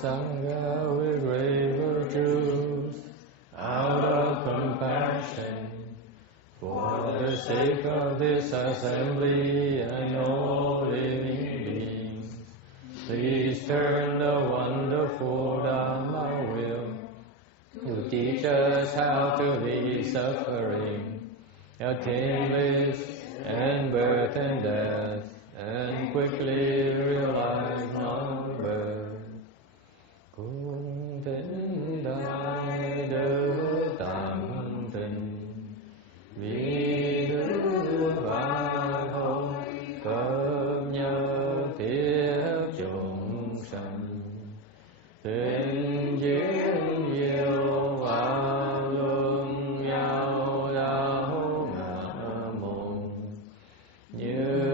Sangha with great virtues, out of compassion, for the sake of this assembly and all living beings, please turn the wonderful Dharma wheel to teach us how to be suffering, attain bliss and birth and death, and quickly realize non-birth. Cung thính đại đức tạng tình, vì đức và không cập nhật thiết chúng sanh, tình chiến diệu và luân nhau đạo ngã môn, như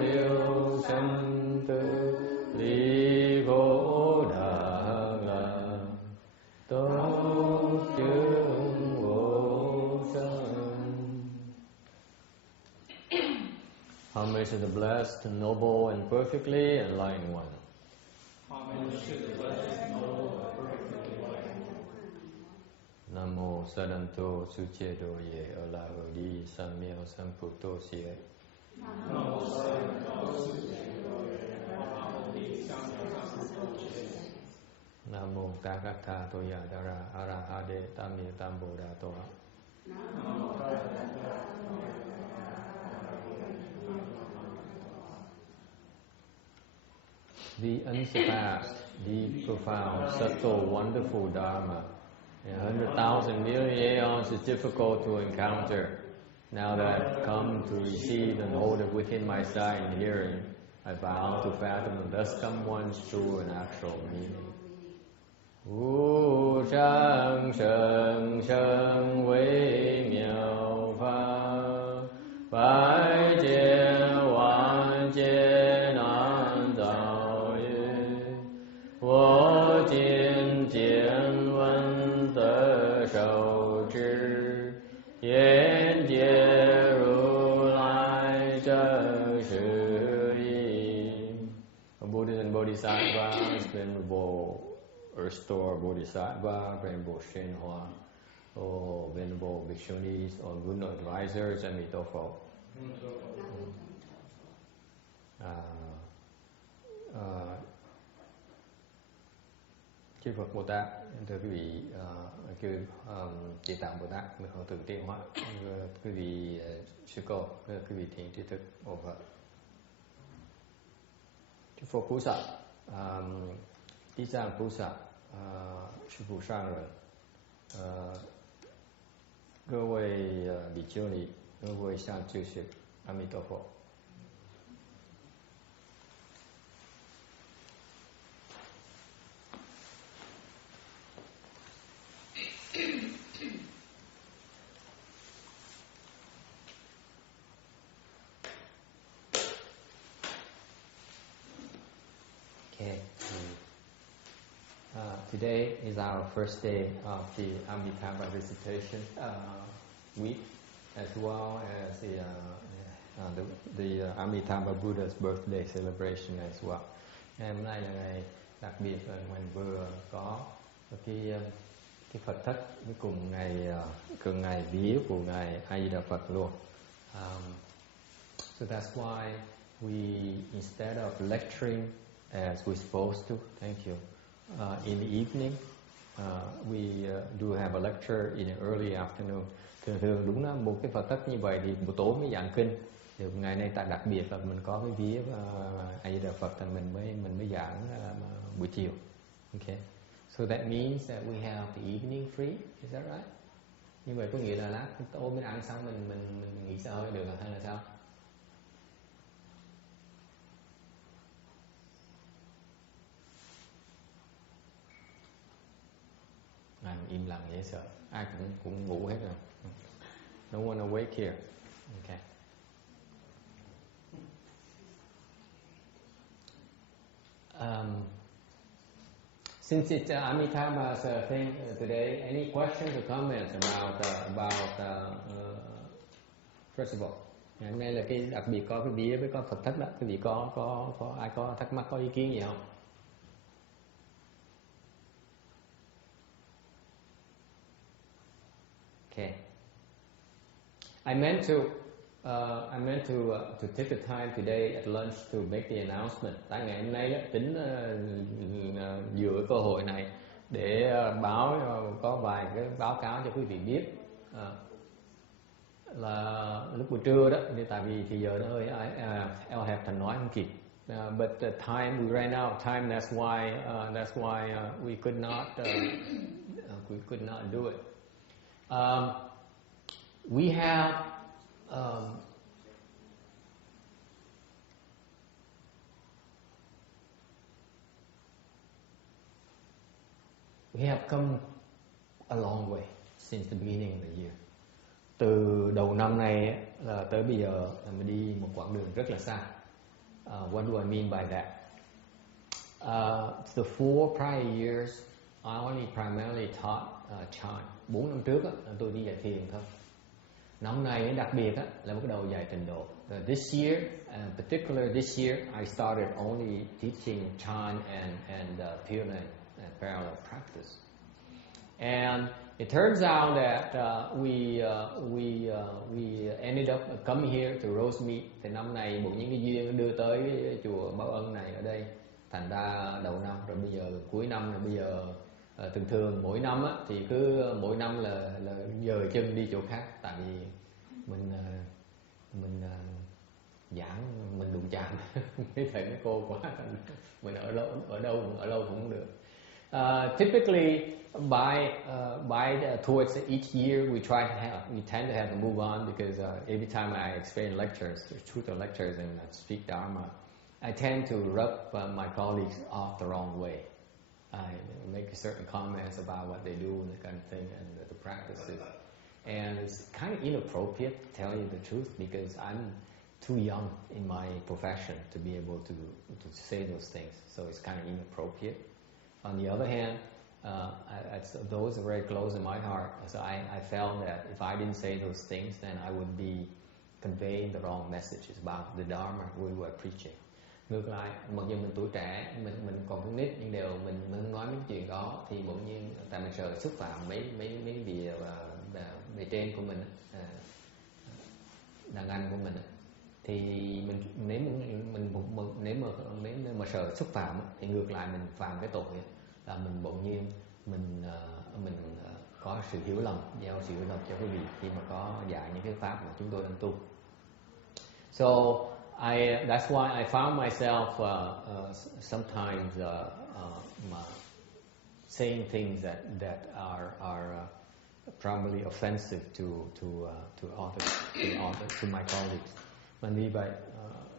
điều sanh tử ly vô đà la, tốt chứng vô sanh. Homage to the blessed, noble, and perfectly enlightened one. Homage to the blessed, noble, and perfectly enlightened one. Namo Sadanto Suchedo Ye Alaho Di Samyo Samputo Siye. Namo Sadanto Suchedo Ye Alaho Di Samyo Samputo Siye. Namo Takatha Toya Dara Arahade Tamye Tamboda Toha. Namo Takatha. The unsurpassed, the profound, subtle, wonderful Dharma. 100,000 million aeons is difficult to encounter. Now that I've come to receive and hold it within my sight and hearing, I vow to fathom and thus come one's true and actual meaning. Wu Shang Sheng Sheng Wei Miao Fa Bai Jie Wan Jie Nan Zao Yu Wo Jin Jian Wen De Shou Zhi Yan Jie Ru Lai Zhe Shi Yi. Buddhas and Bodhisattvas, Venerable Earth Store Bodhisattva, Venerable Shenhua, or Venerable Bhikshunis, or good advisors, and Mitofo. Chư Phật Bồ Tát, thưa quý vị, chư Địa Tạng Bồ Tát, Hội Thượng Tiên Hóa, quý vị sư cô, quý vị thiện tri thức Bồ Phật, chư Phật菩萨，地藏菩萨，师父上人，各位比丘尼，各位上智士，阿弥陀佛。Okay. Today is our first day of the Amitabha visitation week, as well as the Amitabha Buddha's birthday celebration as well. Ngày hôm nay là ngày đặc biệt, là mình vừa có cái Phật thất với cùng ngày vía của ngài A Di Đà Phật luôn. So that's why we, instead of lecturing as we're supposed to, thank you, in the evening, we do have a lecture in the early afternoon. Thường đúng là một cái Phật thất như vậy thì buổi tối mới giảng kinh. Thì ngày nay tại đặc biệt là mình có cái vía A Di Đà Phật thì mình mới giảng buổi chiều. Okay. So that means that we have the evening free, is that right? Như vậy có nghĩa là lát tối mới ăn xong mình nghỉ xe hơi được hay là sao? Im lặng dễ sợ, ai cũng ngủ hết rồi. No one awake here. Okay. Since it's Amitabha's thing today, any questions or comments about first of all, ngày hôm nay là cái đặc biệt có cái vía với có Phật thất đó, quý vị có ai có thắc mắc, có ý kiến gì không? I meant to take the time today at lunch to make the announcement. Tại ngày hôm nay tính dựa cơ hội này để có vài cái báo cáo cho quý vị biết. Là lúc buổi trưa đó, tại vì thì giờ nó hơi eo hẹp thành nói không kịp. But the time we ran out of time. That's why we could not do it. We have come a long way since the beginning of the year. Từ đầu năm này là tới bây giờ mình đi một quãng đường rất là xa. What do I mean by that? The 4 prior years, I only primarily taught Chan. 4 năm trước tôi đi dạy thiền thôi. Năm nay đặc biệt là bắt đầu dạy trình độ. This year, particularly this year, I started only teaching Chan and Pure and parallel practice. And it turns out that we ended up coming here to Rosemead. Thì năm nay bộ những cái duyên đưa tới chùa Báo Ân này ở đây. Thành ra đầu năm rồi bây giờ cuối năm rồi bây giờ thường mỗi năm thì cứ mỗi năm là dời chân đi chỗ khác. Tại vì mình giảng mình đụng chạm mấy thầy mấy cô quá, mình ở lâu cũng không được. Typically towards each year we tend to have to move on because every time I explain lectures, truth lectures and speak Dharma, I tend to rub my colleagues off the wrong way. I make certain comments about what they do and that kind of thing and the practices. And it's kind of inappropriate, to tell you the truth, because I'm too young in my profession to be able to say those things. So it's kind of inappropriate. On the other hand, those are very close in my heart. So I felt that if I didn't say those things, then I would be conveying the wrong messages about the Dharma we were preaching. Ngược lại, mặc dù mình tuổi trẻ, mình còn con nít, nhưng đều mình nói mấy chuyện đó thì bỗng nhiên tại mình sợ xúc phạm mấy vị bề trên của mình, đàn anh của mình, thì nếu mà sợ xúc phạm thì ngược lại mình phạm cái tội là mình bỗng nhiên mình có sự hiểu lầm, gieo sự hiểu lầm cho quý vị khi mà có dạy những cái pháp mà chúng tôi đang tu. So that's why I found myself sometimes saying things that are probably offensive to my colleagues. Mà như vậy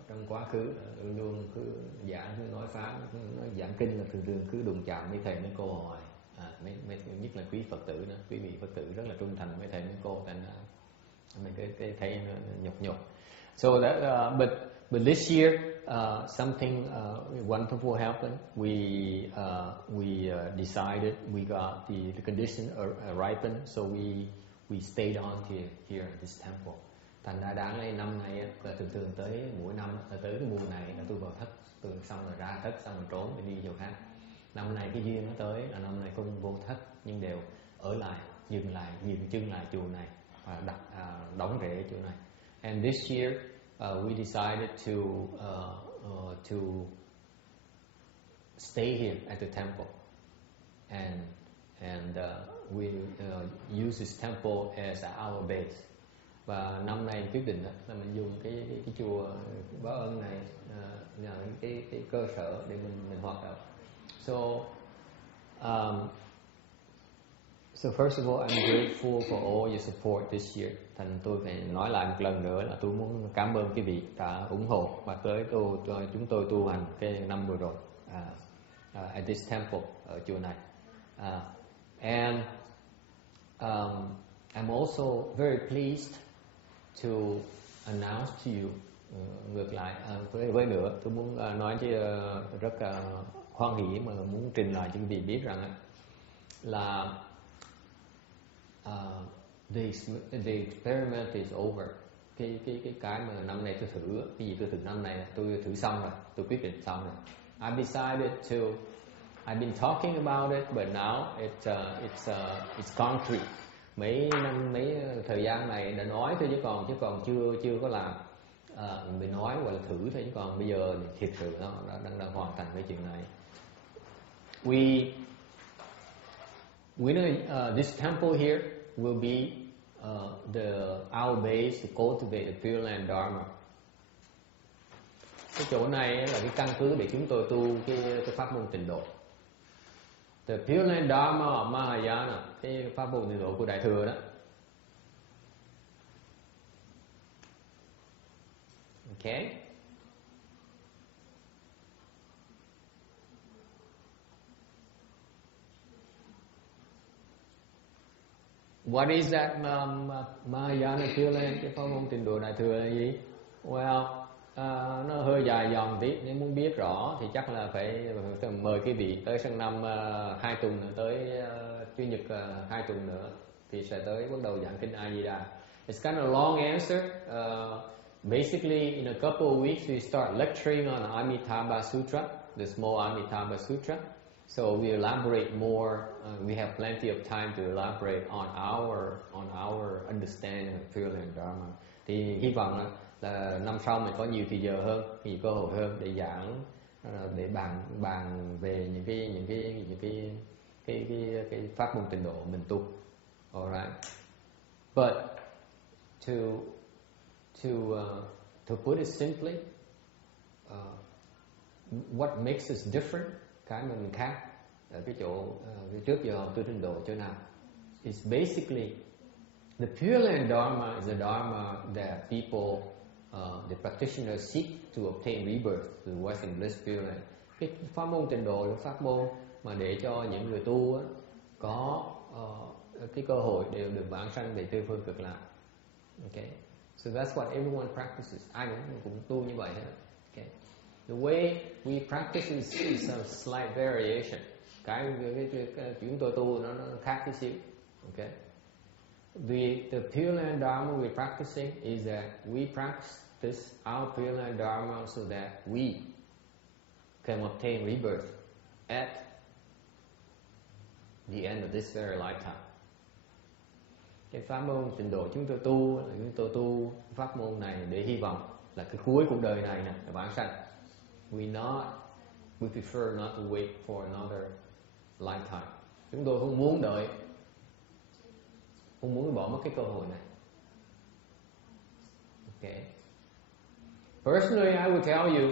trong quá khứ luôn cứ giảng, cứ nói pháp, nói giảng kinh là thường cứ đụng chạm với thầy mấy cô hoài. Nhất là quý Phật tử nữa, quý vị Phật tử rất là trung thành với thầy mấy cô, thành mình cái thấy nhục. So that but this year something wonderful happened. We decided, we got the condition ripened, so we stayed on here at this temple. Thành ra đáng lẽ năm nay là thường tới mỗi năm tới cái mùa này là tôi vào thất, tôi xong rồi ra thất, xong rồi trốn để đi chỗ khác. Năm này cái duyên nó tới là năm này không vô thất, nhưng đều ở lại, dừng chân lại chùa này và đóng rễ ở chỗ này. And this year we decided to stay here at the temple, and we use this temple as our base. Và năm nay quyết định là mình dùng cái chùa Báo Ân này là cái cơ sở để mình hoạt động. So first of all, I'm grateful for all your support this year. Thành tôi phải nói lại một lần nữa là tôi muốn cảm ơn quý vị đã ủng hộ và tới chúng tôi tu hành cái năm vừa rồi at this temple ở chùa này. And I'm also very pleased to announce to you. Ngược lại với nữa, tôi muốn nói chứ rất hoan hỉ mà muốn trình lại cho quý vị biết rằng là the experiment is over. Cái mà năm nay tôi thử, cái gì tôi thử năm nay tôi thử xong rồi, tôi quyết định xong rồi. I've been talking about it, but now it's concrete. mấy thời gian này đã nói thôi chứ còn chưa có làm. Mình nói gọi là thử thôi, chứ còn bây giờ thiệt sự nó đang hoàn thành cái chuyện này. We know this temple here will be our base to cultivate the Pure Land Dharma. Cái chỗ này là cái căn cứ để chúng tôi tu cái pháp môn tịnh độ. The Pure Land Dharma of Mahayana, cái pháp môn tịnh độ của Đại Thừa đó. Okay. What is that Mahayana Pure Land? Cái pháp môn tịnh độ Đại Thừa là gì? Well, nó hơi dài dòng tí. Nếu muốn biết rõ thì chắc là phải mời quý vị tới sang năm 2 tuần nữa, tới Chủ nhật 2 tuần nữa thì sẽ tới bắt đầu giảng kinh A Di Đà. It's kind of a long answer. Basically, in a couple of weeks, we start lecturing on Amitabha Sutra, the small Amitabha Sutra. So we elaborate more. We have plenty of time to elaborate on our understanding of Pure Land Dharma. Thì hy vọng là năm sau mình có nhiều thời giờ hơn, nhiều cơ hội hơn để giảng, để bàn về những cái pháp môn tịnh độ mình tu. Alright. But to put it simply, what makes us different, cái mà mình khác ở cái chỗ trước giờ tu tịnh độ chỗ nào? It's basically the Pure Land Dharma is a dharma that people, the practitioners seek to obtain rebirth to Western Bliss Pure Land. Cái pháp môn tịnh độ là pháp môn mà để cho những người tu có cái cơ hội đều được vãng sanh về Tây phương cực lạc. Okay, so that's what everyone practices. Ai cũng tu như vậy hết. Okay, the way we practice is a slight variation. Cái chúng tôi tu nó khác tí xíu. Okay. The Pure Land Dharma we're practicing is that we practice our Pure Land Dharma so that we can obtain rebirth at the end of this very lifetime. Cái pháp môn tịnh độ chúng tôi tu pháp môn này để hy vọng là cái cuối cuộc đời này nè là vãng sanh. We prefer not to wait for another lifetime. Chúng tôi không muốn bỏ mất cái cơ hội này. Okay. Personally, I will tell you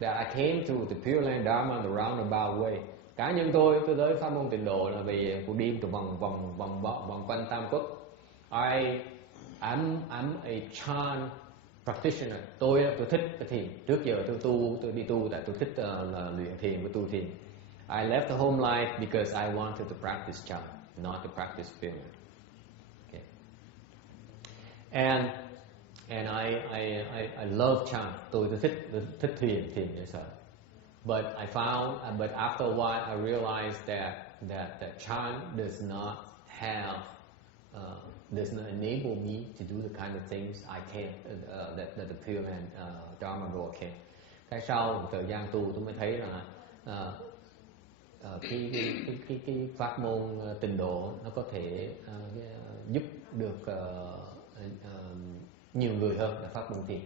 that I came to the Pure Land Dharma in the roundabout way. Cá nhân tôi tới pháp môn tịnh độ là vì cuộc đi từ vòng quanh Tam Quốc. I'm a Chan practitioner. Tôi thích cái thiền. Trước giờ tôi đi tu tại tôi thích là luyện thiền với tu thiền. I left the home life because I wanted to practice Chan, not to practice Pure. Okay. And I love Chan. Tôi thích thiền dễ sợ. But after a while I realized that Chan does not enable me to do the kind of things I can that the Pure Land Dharma Lord can. Cái sau một thời gian tu tôi mới thấy là cái pháp môn tịnh độ nó có thể giúp được nhiều người hơn là pháp môn thiền.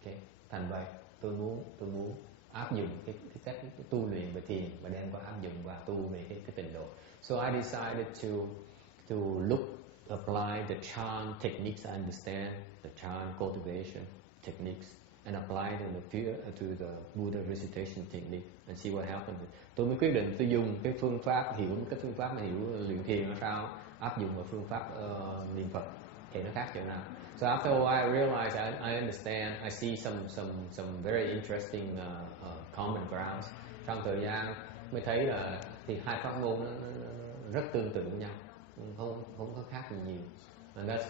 Okay. Thành vậy tôi muốn áp dụng cái cách tu luyện về thiền và đem qua áp dụng và tu về cái tịnh độ. So I decided to apply the Chan techniques I understand, the Chan cultivation techniques, and apply to the Buddha recitation technique and see what happens. Tôi mới quyết định tôi dùng cái phương pháp hiểu luyện thiền là sao, áp dụng vào phương pháp niệm Phật thì nó khác chỗ nào. So after a while I realized I understand, I see some very interesting common grounds. Trong thời gian mới thấy là thì hai pháp môn nó rất tương tự với nhau, không có khác gì nhiều. And that's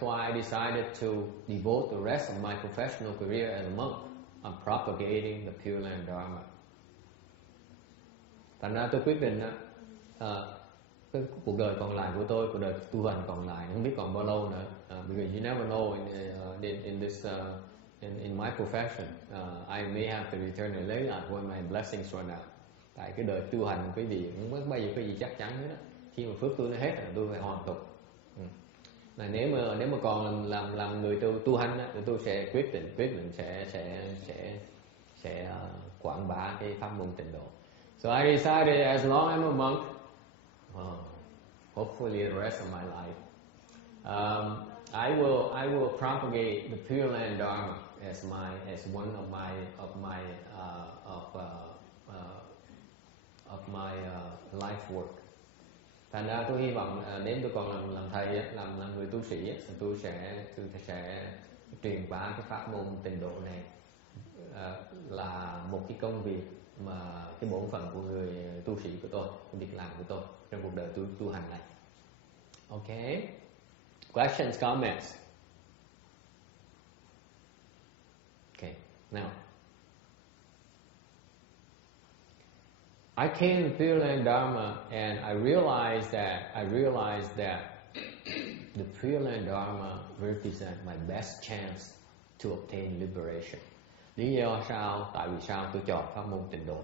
why I decided to devote the rest of my professional career as a monk on propagating the Pure Land Dharma. Thành ra tôi quyết định cái cuộc đời còn lại của tôi, cuộc đời tu hành còn lại không biết còn bao lâu nữa. Because you never know in my profession, I may have to return to lay life when my blessings run out. Tại cái đời tu hành quý vị không biết bao giờ cái gì chắc chắn hết đó. Khi mà phước tôi nó hết là tôi phải hoàn tục. Là nếu mà còn làm người tu hành á, thì tôi sẽ quyết định sẽ quảng bá cái pháp môn tịnh độ. So I decided as long as I'm a monk, hopefully the rest of my life, I will propagate the Pure Land Dharma as one of my life work. Thành ra tôi hy vọng đến tôi còn làm thầy, làm người tu sĩ, thì tôi sẽ truyền bá cái pháp môn tịnh độ này là một cái công việc mà cái bổn phận của người tu sĩ của tôi, cái việc làm của tôi trong cuộc đời tu hành này. Okay. Questions, comments? Okay. Now, I came to Pure Land Dharma and I realized that the Pure Land Dharma represents my best chance to obtain liberation. Lý do sao? Tại vì sao tôi chọn pháp môn tịnh độ?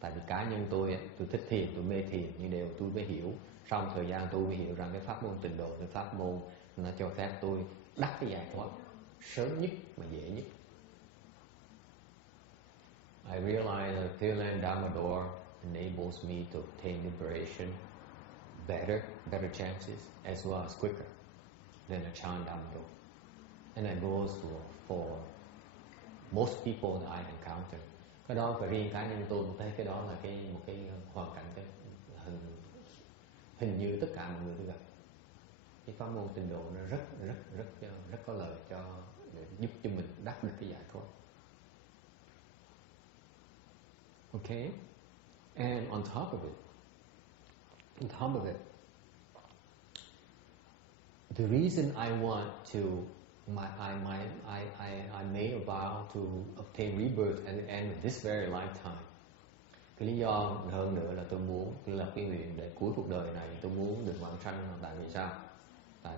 Tại vì cá nhân tôi thích thiền, tôi mê thiền, nhưng đều tôi mới hiểu. Sau thời gian tôi mới hiểu rằng cái pháp môn tịnh độ, cái pháp môn nó cho phép tôi đắc cái giải thoát sớm nhất và dễ nhất. I realized that Pure Land Dharma door enables me to obtain liberation better chances, as well as quicker than a Chan Dhamma door. And that goes for most people that I encounter. Cái đó và riêng cá nhân tôi thấy cái đó là một cái hoàn cảnh, cái hình như tất cả mọi người tôi gặp. Cái pháp môn tịnh độ nó rất có lợi để giúp cho mình đắc được cái giải thoát. Okay, and on top of it, the reason I want to, I made a vow to obtain rebirth at the end of this very lifetime. Cái lý do hơn nữa là tôi muốn lập cái nguyện để cuối cuộc đời này tôi muốn được vãng sanh. Tại vì sao? Tại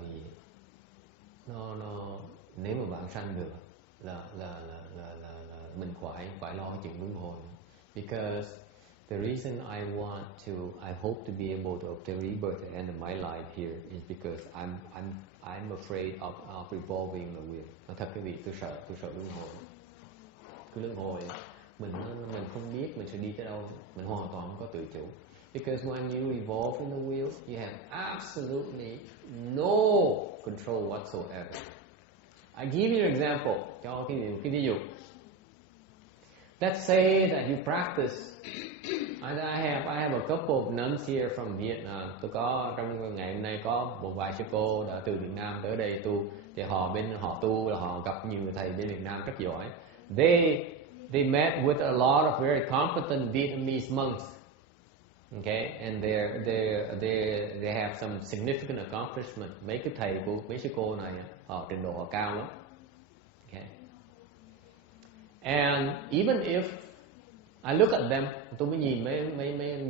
vì nó nếu mà vãng sanh được là mình phải lo chuyện luân hồi. Because the reason I hope to be able to obtain rebirth at the end of my life here is because I'm afraid of revolving the wheel. Nói thật cái vị tôi sợ luân hồi. Cái luân hồi mình không biết mình sẽ đi tới đâu, mình hoàn toàn không có tự chủ. Because when you revolve in the wheel, you have absolutely no control whatsoever. I give you an example, cho cái ví dụ. Let's say that you practice. I have a couple of nuns here from Vietnam. Tôi có trong ngày hôm nay có một vài sư cô đã từ Việt Nam tới đây tu. Thì họ tu là họ gặp nhiều thầy bên Việt Nam rất giỏi. They met with a lot of very competent Vietnamese monks. Okay, and they have some significant accomplishment. Mấy cái thầy của mấy sư cô này họ trình độ họ cao lắm. Okay. And even if I look at them, tôi mới nhìn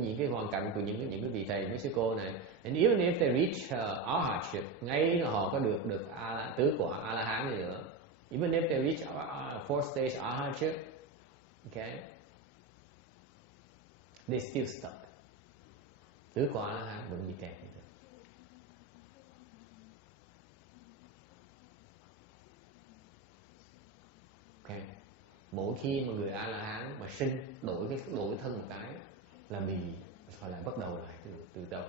nhìn cái hoàn cảnh của những cái vị thầy, mấy sư cô này. And even if they reach arhatship, ngay là họ có được tứ quả A La Hán gì nữa. Even if they reach fourth stage arhatship, okay, they still stuck. Tứ quả A La Hán vẫn bị kẹt như thế. Okay. Mỗi khi mà người A La Hán mà đổi thân một cái là phải lại bắt đầu lại từ đầu.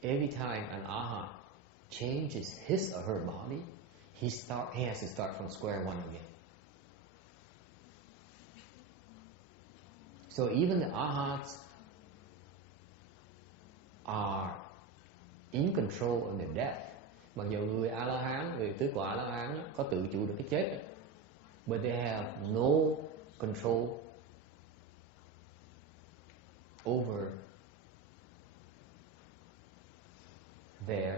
Every time an Arhat changes his or her body, he has to start from square one again. So even the Arhats are in control of their death. Mặc dù người A La Hán, người tứ quả A La Hán có tự chủ được cái chết, but they have no control over their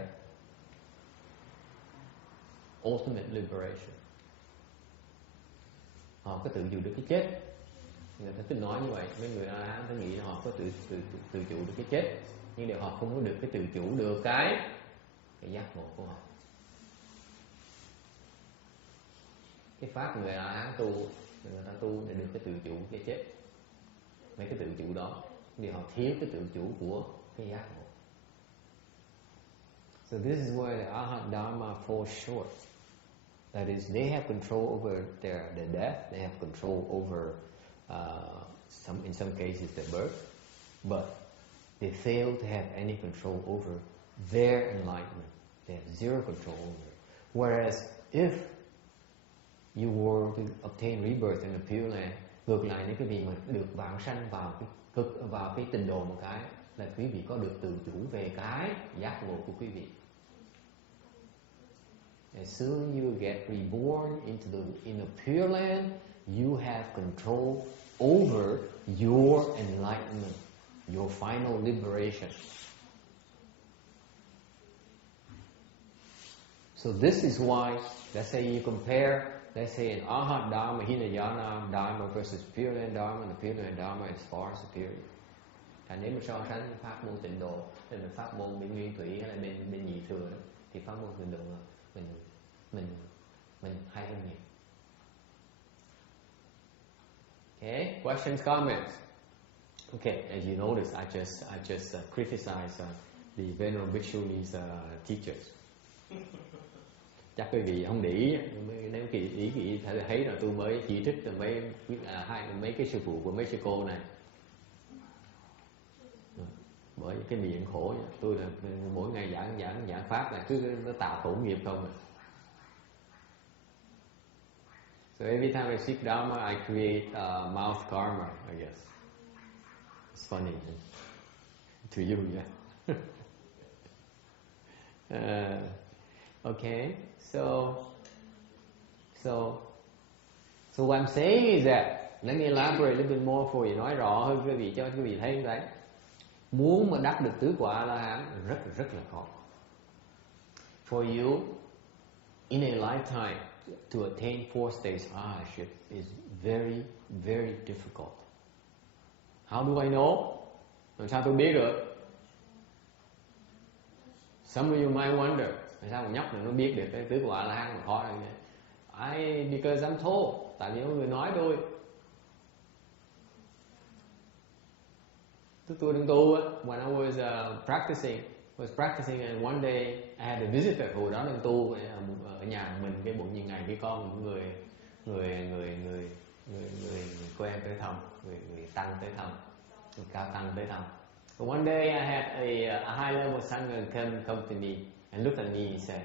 ultimate liberation. Họ có tự chủ được cái chết. Người ta cứ nói như vậy, mấy người A La Hán ta nghĩ họ có tự chủ được cái chết, nhưng điều họ không có được cái tự chủ được cái giác ngộ của họ. Cái pháp người A La Hán tu, người ta tu để được cái tự chủ cái chết. Mấy cái tự chủ đó vì họ thiếu cái tự chủ của cái giác ngộ. So this is where the Arhat Dharma falls short. That is, they have control over their death, they have control over in some cases their birth, but they fail to have any control over their enlightenment. They have zero control over it. Whereas if you were to obtain rebirth in the Pure Land, ngược lại nếu quý vị mà được vãng sanh vào cái tịnh độ một cái, là quý vị có được tự chủ về cái giác ngộ của quý vị. As soon as you get reborn in the Pure Land, you have control over your enlightenment, your final liberation. So this is why, let's say you compare, let's say an Arhat Dharma, Hinayana Dharma versus Pure Land Dharma, the Pure Land Dharma is far superior. Thành nếu mà so sánh pháp môn tịnh độ, nên là pháp môn bên nguyên thủy hay là bên nhị thừa đó, thì pháp môn tịnh độ là mình hay hơn nhiều. Okay, questions, comments? Okay, as you notice, I just criticize the Venerable Bhikshunis teachers. Chắc quý vị không để ý, nếu quý vị thấy là tôi mới chỉ trích mấy cái sư phụ của mấy sư cô này. Bởi cái miệng khổ, tôi là mỗi ngày giảng pháp là cứ nó tạo khổ nghiệp không à. So every time I speak Dharma, I create mouth karma, I guess. It's funny to you, yeah. Okay, so what I'm saying is that, let me elaborate a little bit more for you, nói rõ hơn quý vị cho quý vị thấy đấy. Muốn mà đắc được tứ quả A-la-hán rất là khó. For you, in a lifetime, to attain four stages arhatship is very, very difficult. How do I know? Làm sao tôi biết được? Some of you might wonder, tại sao một nhóc này nó biết được cái tứ quả A-la-hán mà khó như vậy? Because I'm told, tại vì có người nói tôi. Tôi đang tu, when I was practicing, and one day I had a visitor. Hồi đó đang tu ở nhà mình, cái bụng như ngày cái con một người quen tới thăm, người tăng tới thăm, người cao tăng tới thăm. But one day I had a high level sangha come to me and look at me and said,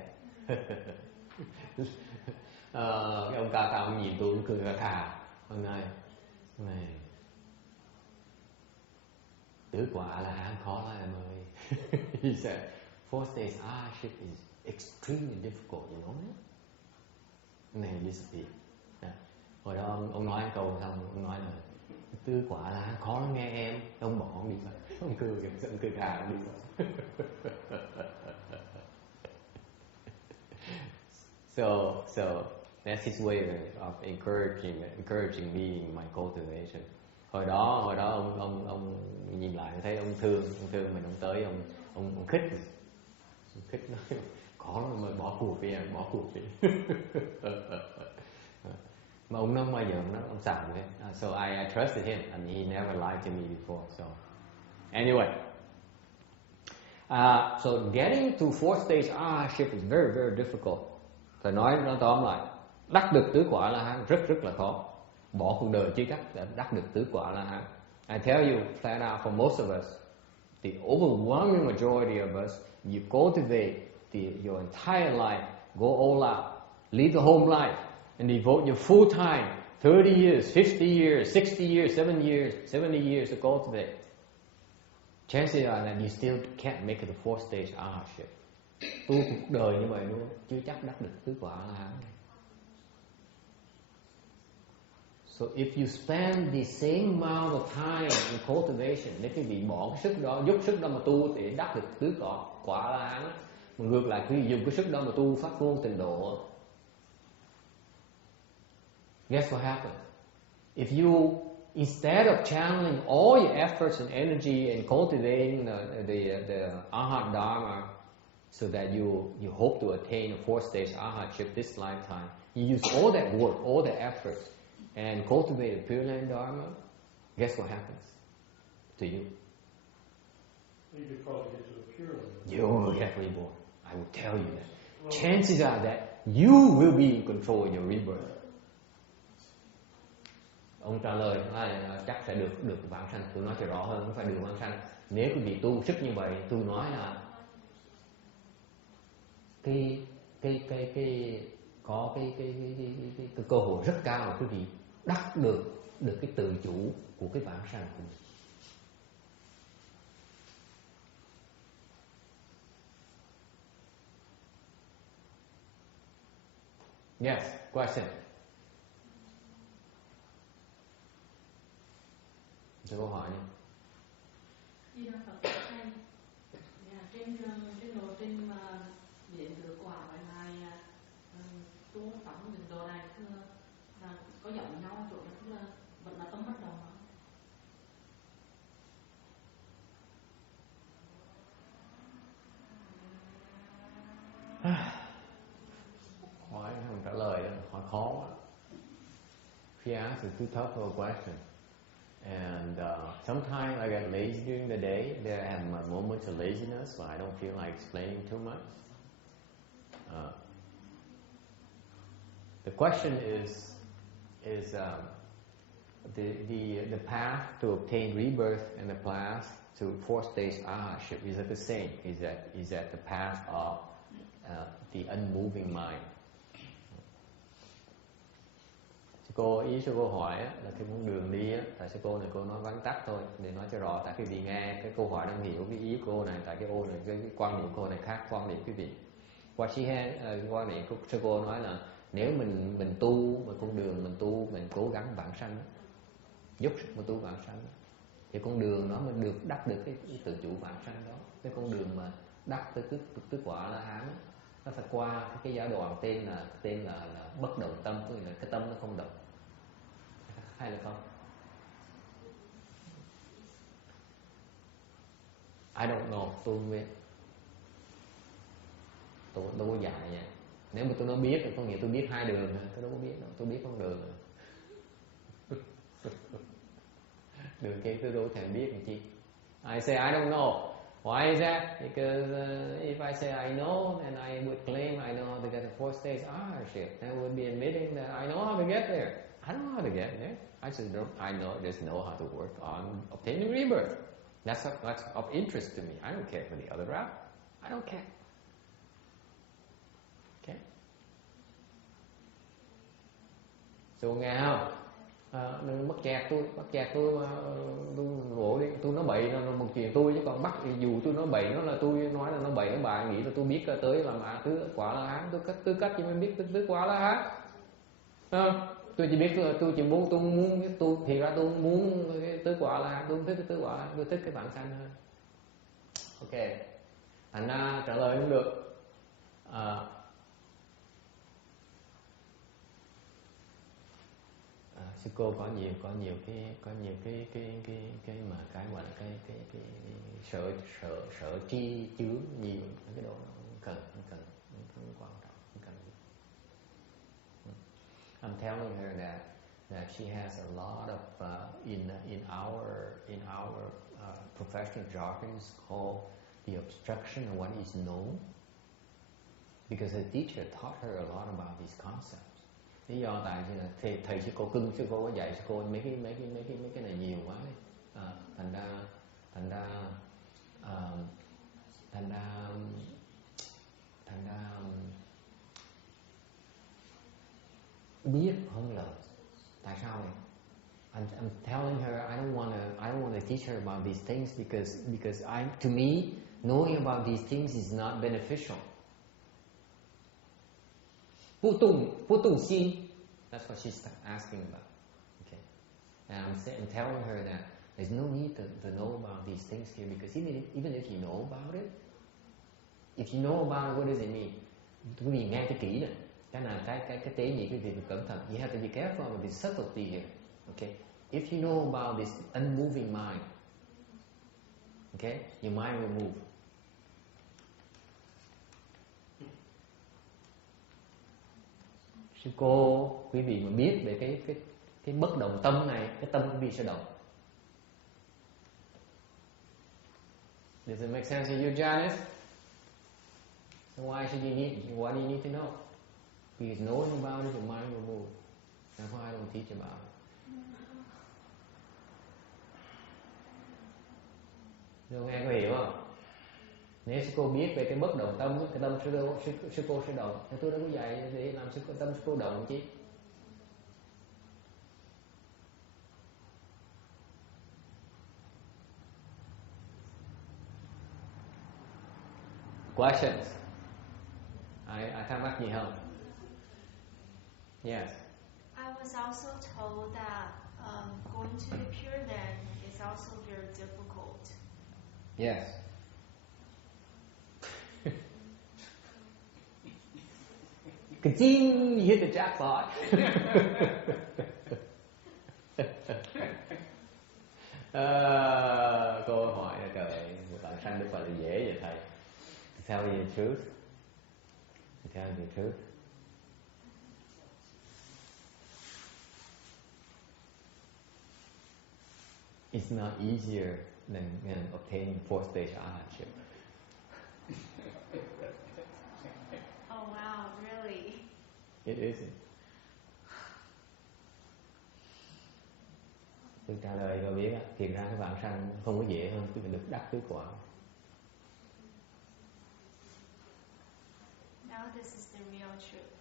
cái ông cao tăng ông nhìn tôi cũng cười khà. Ông nói, này, tứ quả A-la-hán khó lắm em ơi. He said, four stages arhatship is extremely difficult, you know that? And then he disappeared. Yeah. Hồi đó ông nói một câu xong, ông nói là tứ quả A-la-hán khó lắm nghe em. Ông bỏ ông đi thôi. Ông cười khà ông đi thôi. So that's his way of encouraging me in my cultivation. Hồi đó ông nhìn lại thấy ông thương mình, ông tới ông khích nói khó lắm mà bỏ cuộc đi em, bỏ cuộc đi. Mà ông không bao giờ ông xạo thế. So I trusted him and he never lied to me before. So anyway, so getting to fourth stage arhatship is very, very difficult. Phải nói nó tóm lại, đắc được tứ quả A-la-hán rất là khó. Bỏ cuộc đời chưa chắc đã đắc được tứ quả A-la-hán. I tell you flat out, for most of us, the overwhelming majority of us, you cultivate your entire life, go all out, leave the home life, and devote your full time, 30 years, 50 years, 60 years, 70 years to cultivate. Chances are that you still can't make it to fourth stage arhatship. Tu cuộc đời như vậy luôn, chưa chắc đắc được tứ quả A-la-hán. So if you spend the same amount of time in cultivation, nếu quý vị bỏ cái sức đó, dốc sức đó mà tu để đắc được tứ quả A-la-hán, mà ngược lại quý vị dùng cái sức đó mà tu pháp môn tịnh độ, guess what happens? If you, instead of channeling all your efforts and energy in cultivating the Arhat Dharma, so that you hope to attain a fourth stage arhatship this lifetime, you use all that work, all the efforts, and cultivate a Pure Land Dharma, guess what happens to you? You could probably get to a pure level. You will get reborn. I will tell you that. Chances are that you will be in control in your rebirth. Ông trả lời là chắc sẽ được vãng sanh. Tôi nói cho rõ hơn, không phải được vãng sanh. Nếu quý vị tu sức như vậy, tôi nói là có cái cơ hội rất cao là quý vị đắc được cái tự chủ của cái vãng sanh của mình. Yes, question. Cho câu hỏi nha. Khi đang Phật hay trên lộ trình mà điện được quả vậy này tu phẳng định độ này là có giống nhau chỗ đó, tức là vẫn là tâm bất động không? Hỏi không trả lời đó, hỏi khó quá. She asked a too tough of a question. And sometimes I get lazy during the day. There I have my moments of laziness, so I don't feel like explaining too much. The question is the path to obtain rebirth and the path to four-stage arhatship, is it the same? Is that the path of the unmoving mind? Sư cô hỏi là cái con đường đi á, tại sư cô này cô nói vắn tắt thôi để nói cho rõ, tại quý vị nghe cái câu hỏi đang hiểu cái ý cô này, tại cái ô này cái quan điểm cô này khác quan điểm quý vị. Qua quan điểm của sư cô nói là nếu mình tu mà con đường mình tu, mình cố gắng vãng sanh, dốc sức mà tu vãng sanh, thì con đường đó mình được đắc được cái tự chủ vãng sanh đó, cái con đường mà đắc tới tứ quả La Hán, nó phải qua cái giai đoạn tên là bất động tâm, tức là cái tâm nó không động, hay là không? I don't know, tôi không biết, tôi đâu có dạy nha. Nếu mà tôi nói biết thì có nghĩa tôi biết hai đường, tôi đâu có biết đâu, tôi biết con đường. Đường kia tôi đâu thể biết làm chi. I say I don't know. Why is that? Because if I say I know, then I would claim I know how to get the four-stage arhatship. Then I would be admitting that I know how to get there. I don't know how to get there. I just just know how to work on obtaining rebirth. That's of interest to me. I don't care for the other route. I don't care. Okay. So nghe không? Đừng bắt chẹt tôi mà tôi ngộ đi, tôi nói bậy là một chuyện tôi, chứ còn bắt dù tôi nói bậy nó là tôi nói là nó bậy, nó bà nghĩ là tôi biết tới làm tứ quả La Hán, tôi tư cách chỉ mới biết tứ quả La Hán. Tôi chỉ biết là tôi thì ra tôi muốn cái tứ quả La Hán, tôi không thích cái tứ quả La Hán, tôi thích cái bản sanh hơn. Ok, thành ra trả lời không được. Sư cô có nhiều cái mà cái gọi là cái sở tri chướng nhiều, cái đó không quan trọng, không cần. I'm telling her that she has a lot of in our professional jargon is called the obstruction of what is known, because her teacher taught her a lot about these concepts. Lý do tại vì thầy sư cô cưng, sư cô có dạy sư cô mấy cái này nhiều quá đấy. Thành ra biết không lời. Tại sao này? I'm telling her I don't want to teach her about these things because to me knowing about these things is not beneficial. Vô tùng xin. That's what she's asking about. Okay, and I'm telling her that there's no need to know about these things here, because even if you know about it, if you know about it, what does it mean? Quý vị nghe cái kỹ này, cái này cái tế nhị, quý vị phải cẩn thận. You have to be careful about the subtlety here. Okay, if you know about this unmoving mind, okay, your mind will move. Sư cô, quý vị mà biết về cái bất động tâm này, cái tâm quý vị sẽ động. Does it make sense to you, Janice? So why do you need to know? Because knowing about it, your mind will move. That's why I don't teach about it. Rồi nghe có hiểu không? Nếu sư cô biết về cái bất động tâm, cái tâm sư cô sẽ động. Thì tôi đâu có dạy để làm tâm sư cô động chứ. Questions? Ai thắc mắc gì không? Yes. I was also told that going to the Pure Land is also very difficult. Yes. Ka-ching, you hit the jackpot. Câu hỏi là trời, một bạn sanh được gọi là dễ vậy thầy. To tell you the truth. To tell you the truth. It's not easier than obtaining fourth stage arhatship. Oh wow, really? It isn't. Tôi trả lời cho biết á, thiền ra các bạn sanh không có dễ hơn tôi được đắc tứ quả. Now this is the real truth.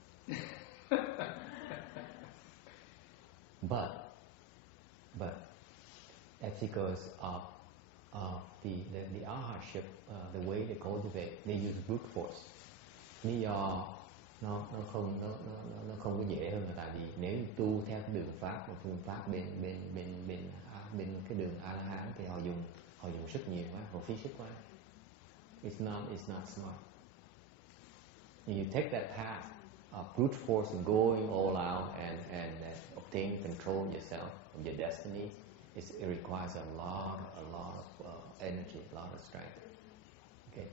But as because of the arhatship, the way they cultivate, they use brute force. Lý do nó không có dễ hơn là tại vì nếu tu theo cái đường pháp, phương pháp bên cái đường A La Hán thì họ dùng sức nhiều quá, họ phí sức quá. It's not smart. You take that path of brute force and going all out and obtain control yourself of your destiny. It requires a lot of energy, a lot of strength. Okay,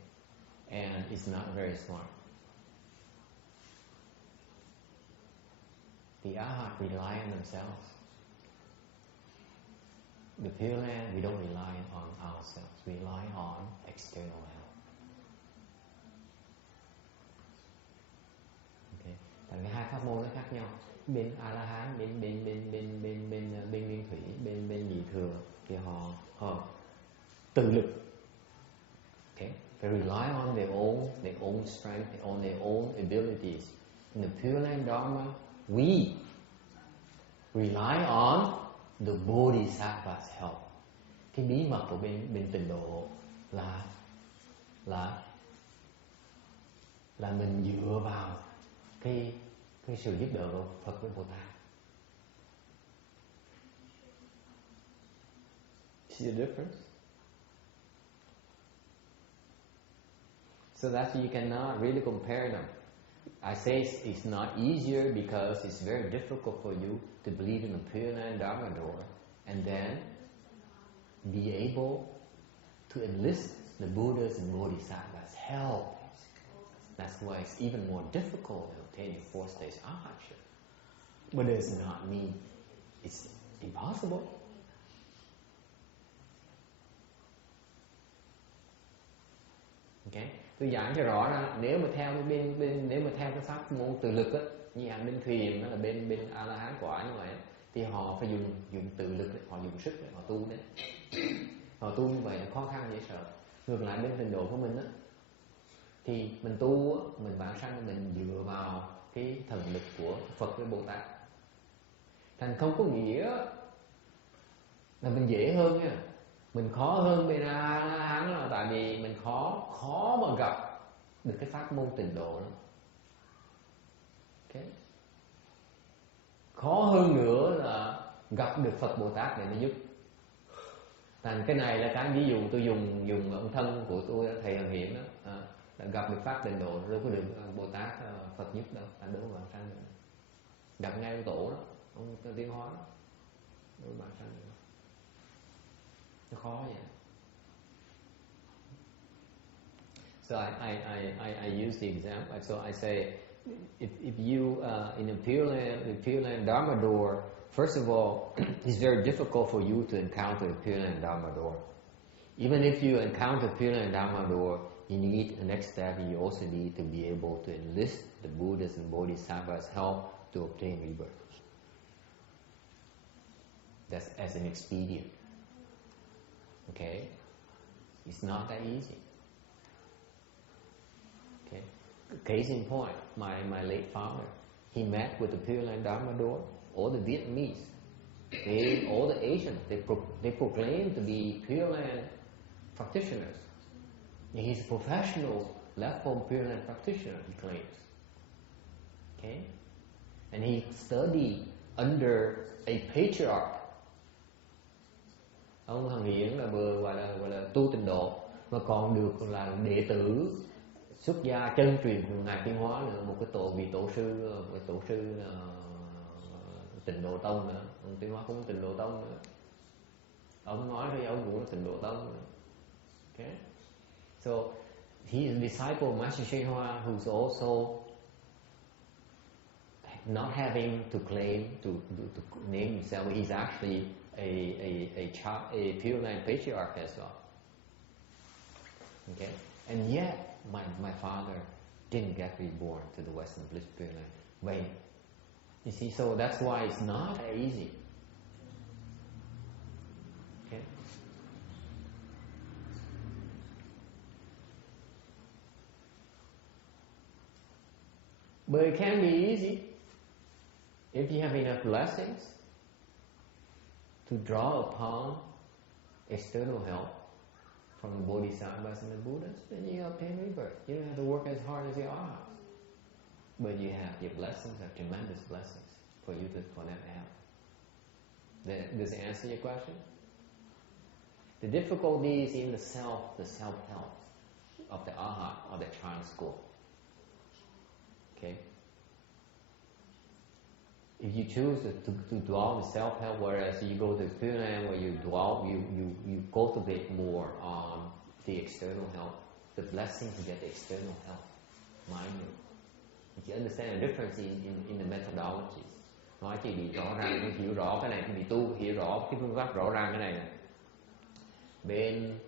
and it's not very smart. The Arhat rely on themselves. The Pure Land, we don't rely on ourselves. We rely on external help. Okay. Tại vì hai pháp môn nó khác nhau. Bên A La Hán, bên Nguyên Thủy, bên Nhị Thừa thì họ tự lực. Okay. They rely on their own strength, on their own abilities. In the Pure Land Dharma, we rely on the Bodhisattva's help. Cái bí mật của bên Tịnh độ là mình dựa vào cái sự giúp đỡ của Phật với Bồ Tát. See the difference? So that's you cannot really compare them. I say it's not easier because it's very difficult for you to believe in the Pure Land Dharma door and then be able to enlist the Buddha's and Bodhisattva's help. That's why it's even more difficult in obtaining fourth stage arhatship. But it does not mean it's impossible. Okay. Tôi giảng cho rõ ra, nếu mà theo cái pháp môn tự lực á, như hàng bên thiền đó là bên A La Hán quả như vậy, thì họ phải dùng tự lực, họ dùng sức để họ tu đấy. Họ tu như vậy là khó khăn dễ sợ. Ngược lại bên Tịnh độ của mình á, thì mình tu á, mình bản sanh mình dựa vào cái thần lực của Phật với Bồ Tát. Thành không có nghĩa là mình dễ hơn nha. Mình khó hơn bên A La Hán là tại vì mình khó mà gặp được cái pháp môn Tịnh độ đó. Okay. Khó hơn nữa là gặp được Phật Bồ Tát để nó giúp. Thành cái này là cái ví dụ tôi dùng ông thân của tôi thầy Hằng Hiển đó, là gặp được pháp Tịnh độ rồi có được Bồ Tát Phật giúp đâu, thành đúng bạn sanh nữa. Gặp ngay ông tổ đó, ông Tiến Hóa đó, đúng bạn sanh nữa. Nó khó vậy. So I use the example. So I say, if you in the Pure Land Dharma door, first of all, it's very difficult for you to encounter the Pure Land Dharma door. Even if you encounter Pure Land Dharma door, you need the next step. You also need to be able to enlist the Buddhas and Bodhisattvas' help to obtain rebirth. That's as an expedient. Okay, it's not that easy. Okay, case in point, my late father, he met with the Pure Land Dharma door, all the Vietnamese, all the Asians, they proclaim to be Pure Land practitioners. He's a professional left home Pure Land practitioner, he claims. Okay, and he studied under a patriarch. Ông Hằng Hiển là vừa gọi là tu tịnh độ, mà còn được là đệ tử xuất gia chân truyền của ngài Tuyên Hóa nữa, một cái vị tổ sư Tịnh Độ Tông nữa. Ông Tuyên Hóa cũng Tịnh Độ Tông nữa. Ông nói thì ông cũng là Tịnh Độ Tông nữa. Okay, so he is a disciple of Master Sri Hoa, who's also not having to claim to name himself. He's actually a Pure Land patriarch as well. Okay, and yet my father didn't get reborn to the Western Bliss Pure Land. Wait, you see, so that's why it's not that easy. Okay. But it can be easy if you have enough blessings to draw upon external help from the Bodhisattvas and the Buddhas, then you obtain rebirth. You don't have to work as hard as you are. But you have your blessings, are tremendous blessings for that to happen. Does it answer your question? The difficulty is in the self-help of the Arhat or the Chan school. Okay? If you choose to dwell in self-help, whereas you go to Pure Land where you dwell, you cultivate more on the external help, the blessings you get the external help, mind you. You understand the difference in the methodologies. Nói chỉ bị rõ ràng, không hiểu rõ cái này, không bị tu, hiểu rõ cái phương pháp rõ ràng cái này nè. Bên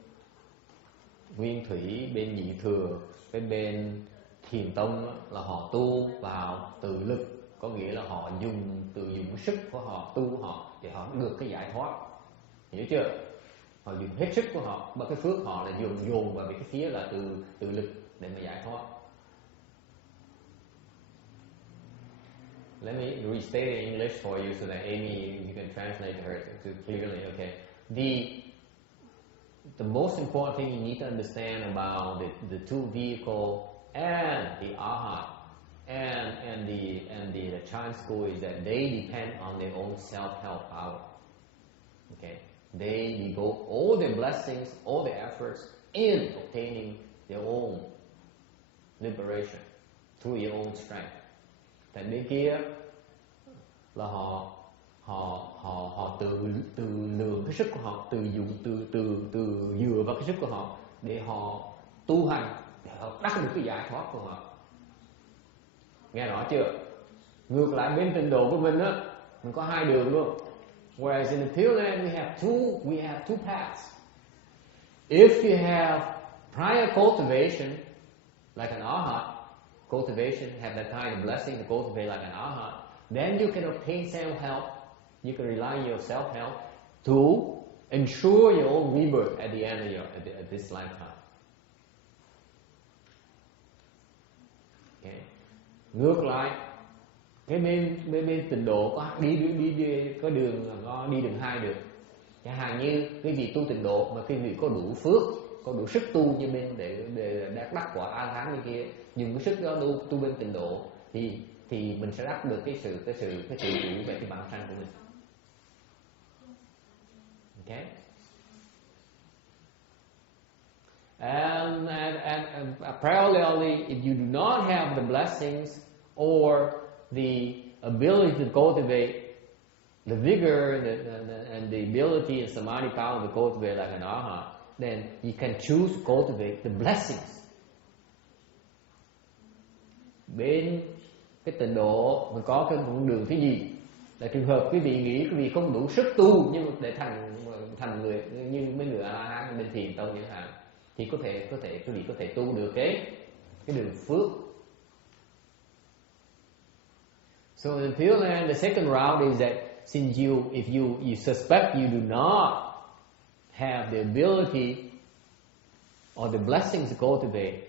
Nguyên Thủy, bên Nhị Thừa, bên Thiền Tông là họ tu vào từ lực. Có nghĩa là họ dùng sức của họ, tu họ để họ được cái giải thoát. Hiểu chưa? Họ dùng hết sức của họ, và cái phước họ là dồn vào cái phía là từ lực để mà giải thoát. Let me restate it in English for you so that Amy, you can translate her clearly. Okay. The most important thing you need to understand about the two vehicles and the Arhat and the Chan school is that they depend on their own self-help power. Okay, they devote all their blessings, all their efforts in obtaining their own liberation through your own strength. Tại bên kia là họ tự lường cái sức của họ, tự dựa vào cái sức của họ để họ tu hành, để họ đắc được cái giải thoát của họ. Nghe rõ chưa? Ngược lại bên Tịnh độ của mình á, mình có hai đường luôn. Whereas in the Pure Land we have two paths. If you have prior cultivation like an Arhat, have that kind of blessing to cultivate like an Arhat, then you can obtain self-help. You can rely on your self-help to ensure your own rebirth at the end of at this lifetime. Okay. Ngược lại, cái bên Tịnh độ có đi đường hai đường. Chẳng hạn như cái vị tu Tịnh độ mà cái vị có đủ phước, có đủ sức tu như bên để đắc quả A Than như kia, dùng cái sức đó tu bên Tịnh độ thì mình sẽ đắc được cái sự chủ về cái bản thân của mình. Okay. And parallelly, if you do not have the blessings or the ability to cultivate the vigor and the ability and samadhi power to cultivate like an Arhat, then you can choose to cultivate the blessings. Bên cái Tịnh độ mình có cái con đường thứ gì? Là trường hợp quý vị nghĩ quý vị không đủ sức tu nhưng để thành thành người như mấy người A-la-hán bên Thiền tông chẳng hạn, thì có thể quý vị có thể tu được cái đường phước. So in Pure Land, the second route is that since if you suspect you do not have the ability or the blessings to cultivate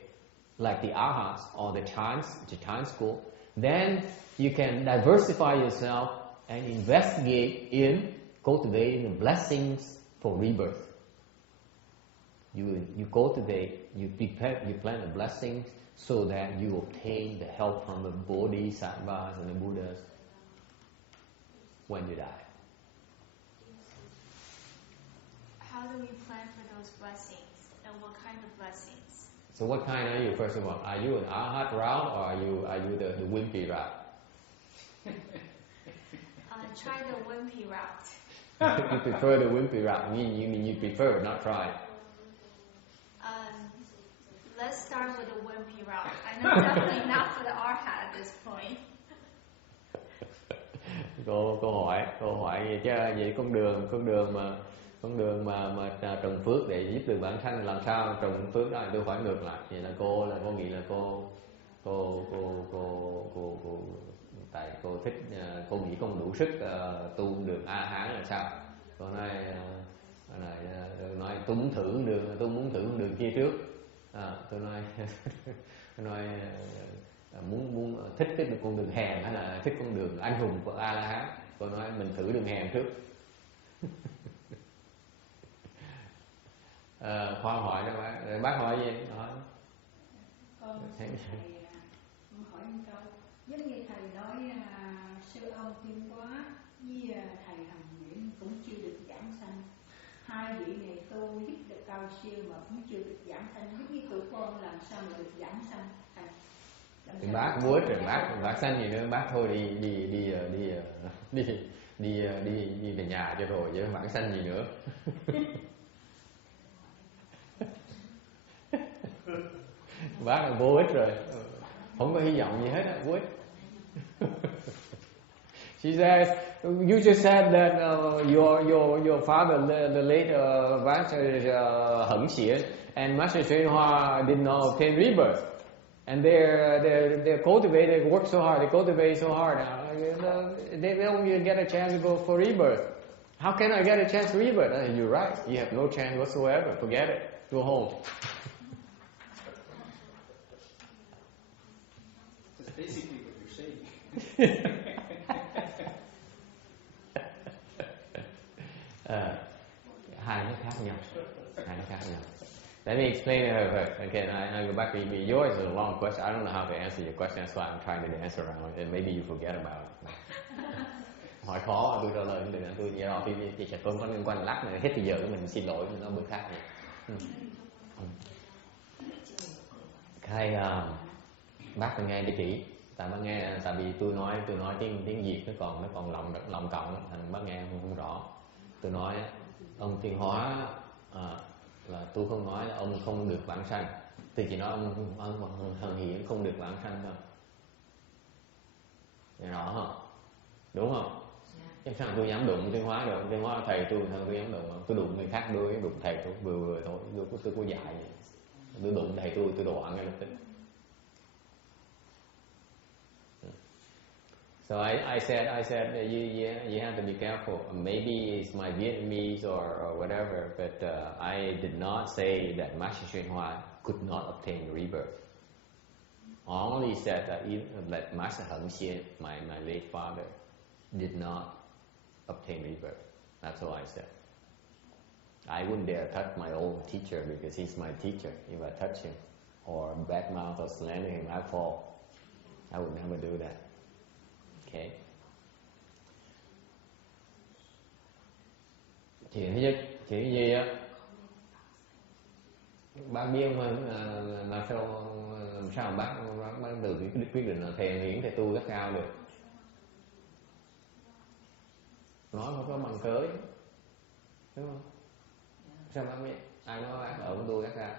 like the arhats or the chant school, then you can diversify yourself and investigate in cultivating the blessings for rebirth. You cultivate, you plant the blessings so that you obtain the help from the bodhisattvas and the Buddhas when you die. How do we plan for those blessings, and what kind of blessings? So what kind are you, first of all? Are you an arhat route or are you the wimpy route? Try the wimpy route. You prefer the wimpy route. You mean you prefer, not try. Let's start with the wimpy route. I know definitely not for the arhat at this point. Câu hỏi vậy chứ vậy con đường mà trồng phước để giúp được bản thân làm sao trồng phước đó? Tôi hỏi ngược lại, vậy là cô nghĩ là tại cô thích, cô nghĩ không đủ sức tu đường A Hán là sao? Cô nói tôi muốn thử đường kia trước. Tôi nói muốn thích cái con đường hèn hay là thích con đường anh hùng của A La Hán? Cô nói mình thử đường hèn trước. Khoan hỏi đó bác hỏi gì? Hỏi. Con thầy hỏi một câu, giống như thầy nói sư ông Tuyên Hóa với thầy Hằng Nguyễn cũng chưa được giảng sanh, hai vị này tu giúp được cao siêu mà cũng chưa được giảng sanh, giống như tụi con làm sao mà được giảng sanh thầy? Thì bác muốn rồi bác sanh gì nữa, bác thôi đi về nhà cho rồi chứ bác sanh gì nữa. Bác là vô ích rồi, không có hy vọng gì hết, vô ích. She says, you just said that your father, the late Master Heng Xian and Master Xuan Hoa did not obtain rebirth, and they're cultivated, work so hard, they cultivate so hard. They don't even get a chance to go for rebirth. How can I get a chance to rebirth? You're right. You have no chance whatsoever. Forget it. Go home. That's basically what you're saying. Hai nó khác nhau. Let me explain to her first. Again, I go back to yours is a long question. I don't know how to answer your question. That's why I'm trying to answer around it. And maybe you forget about it. Hỏi khó, tôi trả lời không được. Tôi nhớ rồi, thì sẽ có liên quan lắc này. Hết bây giờ mình xin lỗi, nó bữa khác này. Bác phải nghe cho kỹ. Tại vì tôi nói tiếng Việt nó còn lòng cộng, thành bác nghe không rõ. Tôi nói ông Tuyên Hóa là tôi không nói là ông không được vãng sanh, tôi chỉ nói ông Hằng Hiển không được vãng sanh thôi. Nghe rõ không? Đúng không? Chắc sao tôi dám đụng Tuyên Hóa được? Tuyên Hóa là thầy tôi dám đụng không? Tôi đụng người khác đôi, đụng thầy tôi vừa thôi. Tôi có dạy vậy. Tôi đụng thầy tôi đoạn ngay lập tức. So I said you have to be careful. Maybe it's my Vietnamese or whatever, but I did not say that Master Xuan Hoa could not obtain rebirth. I only said that Master Heng Xian, my late father, did not obtain rebirth. That's all I said. I wouldn't dare touch my old teacher because he's my teacher. If I touch him or badmouth or slander him, I fall. I would never do that. Okay. Chuyện thứ nhất, chuyện gì á? Bác biết không? Làm sao bác từ cái quyết định là thầy Hiển thầy tu rất cao được? Nói không có bằng cớ, đúng không? Sao bác biết? Ai nói bác ở tu rất cao?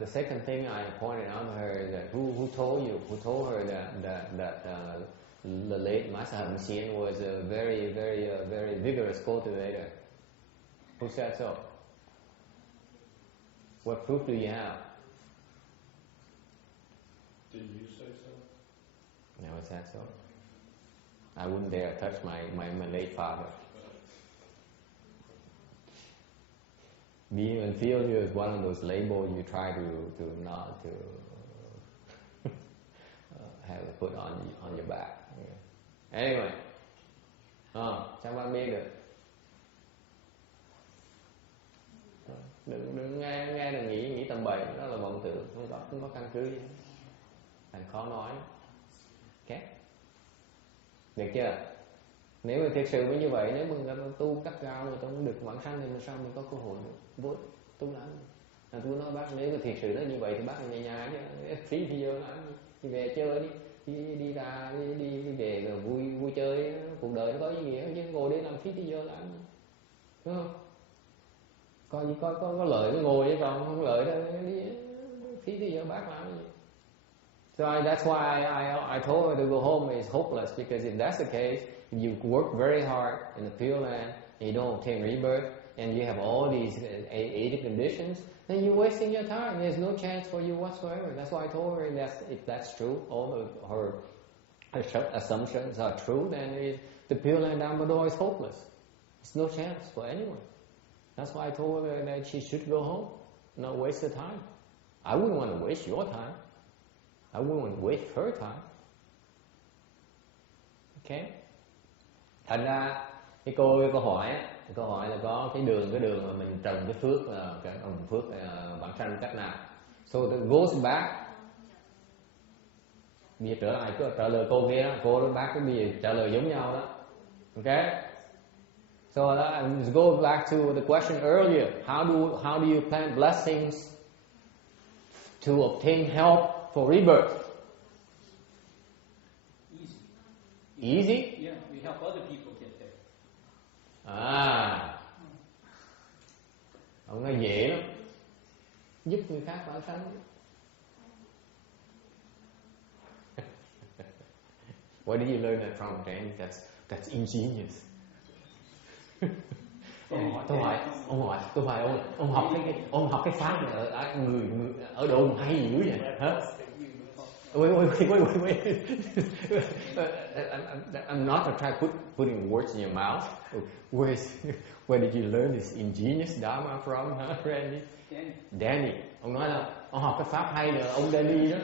The second thing I pointed out to her is that who told her the late Master Hạnh Xian was a very vigorous cultivator. Who said so? What proof do you have? Did you say so? Never said so. I wouldn't dare touch my late father. Being inferior is one of those labels you try to not to have it put on your back. Yeah. Anyway, chắc bạn biết được. Đừng nghe đừng nghĩ tầm bậy, đó là vọng tưởng, không có căn cứ gì. Thành khó nói. Okay. Được chưa? Nếu mà thực sự mới như vậy, nếu mình tu cắt gao người ta không được vãng sanh thì mình sao mình có cơ hội được vô tu lắm. Tôi nói bác nếu mà thực sự nó như vậy thì bác ở nhà chứ phí thì giờ làm gì? Đi về chơi đi về rồi vui chơi, cuộc đời nó có ý nghĩa chứ ngồi đây làm phí thì giờ làm gì? Đúng không? Có lợi nó ngồi chứ còn không lợi đâu đi phí thì giờ bác làm gì? So that's why I told her to go home is hopeless, because if that's the case, if you work very hard in the Pure Land and you don't obtain rebirth and you have all these 80 conditions, then you're wasting your time. There's no chance for you whatsoever. That's why I told her if that's true, all her assumptions are true, then the Pure Land Dharma door is hopeless. There's no chance for anyone. That's why I told her that she should go home, not waste her time. I wouldn't want to waste your time. I wouldn't want to waste her time. Okay. Thành ra cái câu hỏi là có cái đường mà mình trồng cái phước vãng sanh cách nào. So it goes back. Bây giờ trở lại trả lời cô kia đó, cô với bác cái bây giờ trả lời giống nhau đó. Okay. So let's go back to the question earlier. How do you plant blessings to obtain help for rebirth? Easy? Yeah, we help other people get there. Ông nói dễ lắm. Giúp người khác vãng sanh. Where did you learn that from, Danny? That's ingenious. Ông học cái pháp này ở đâu mà hay dữ vậy? Hả? Wait. I'm not going to try putting words in your mouth. Where did you learn this ingenious Dharma from, huh, Randy? Danny. Ông nói là ông học cái pháp hay là ông Danny đó.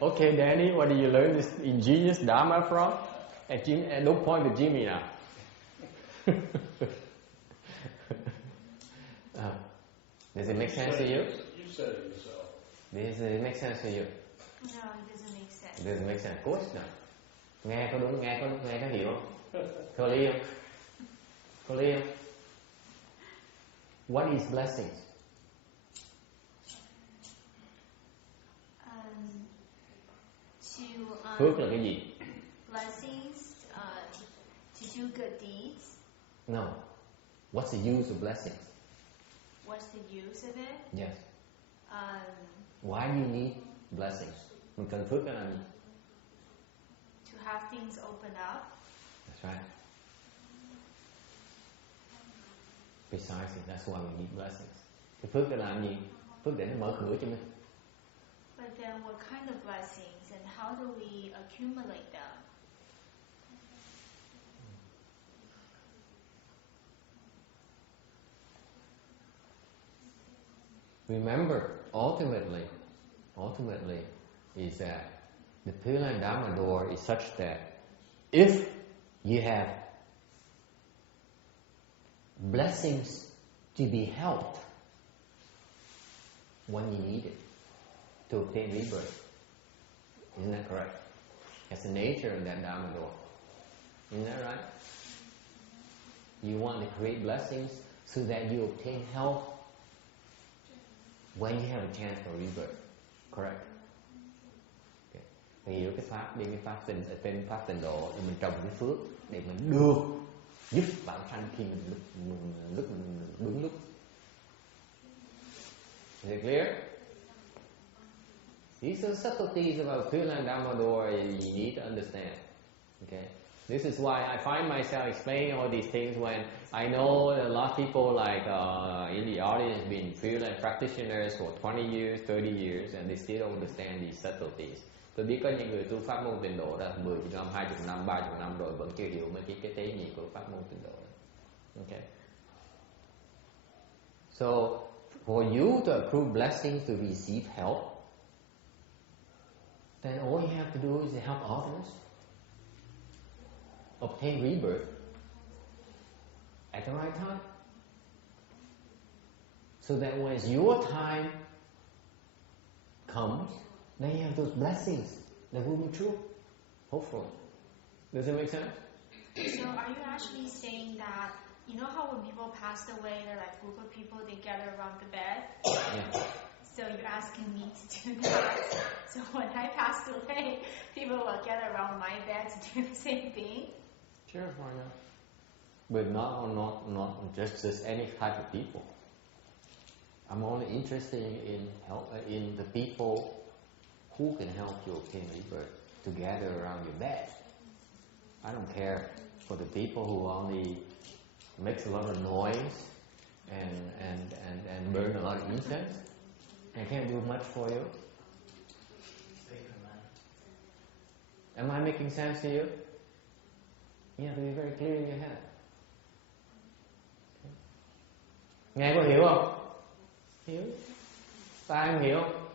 Okay, Danny, where did you learn this ingenious Dharma from? And don't point to Jimmy now. Does it make sense to you? You said it yourself. Does it make sense to you? No, it doesn't make sense. Does it make sense? Of course not. Nghe có đúng, nghe có hiểu không? Clear không? What is blessings? Phước là cái gì? Blessings, to do good deeds. No. What's the use of blessings? What's the use of it? Yes. Why do you need blessings? Mình cần phước để làm gì? To have things open up. That's right. Precisely, that's why we need blessings. Cái phước để làm gì? Phước để nó mở cửa cho mình. But then what kind of blessings and how do we accumulate them? Remember, ultimately is that the Pure Land Dharma door is such that if you have blessings to be helped when you need it to obtain rebirth, isn't that correct? That's the nature of that Dharma door. Isn't that right? You want to create blessings so that you obtain help when you have a chance for rebirth. Correct? Okay. Thì hiểu cái pháp, đi cái pháp tình, tên pháp tịnh độ thì mình trồng cái phước để mình được giúp vãng sanh khi mình đúng lúc. Is it clear? These are subtleties about Pure Land Dharma door you need to understand. Okay, this is why I find myself explaining all these things when I know a lot of people like in the audience have been Pure Land practitioners for 20 years, 30 years, and they still don't understand these subtleties. Tôi biết có những người tu pháp môn tịnh độ đã 10 năm, 20 năm, 30 năm rồi vẫn chưa hiểu mấy cái tế nhị của pháp môn tịnh độ. Okay. So for you to accrue blessings to receive help, then all you have to do is help others obtain rebirth at the right time. So that when your time comes, then you have those blessings that will be true, hopefully. Does it make sense? So are you actually saying that, you know how when people passed away, they're like group of people, they gather around the bed? Yeah. So you're asking me to do that. So when I pass away, people will gather around my bed to do the same thing? Sure, why not? But not just any type of people. I'm only interested in the people who can help you obtain rebirth to gather around your bed. I don't care for the people who only makes a lot of noise and burn a lot of incense. I can't do much for you. Am I making sense to you? You have to be very clear in your head. Nghe có hiểu không? Hiểu. Ta em hiểu không?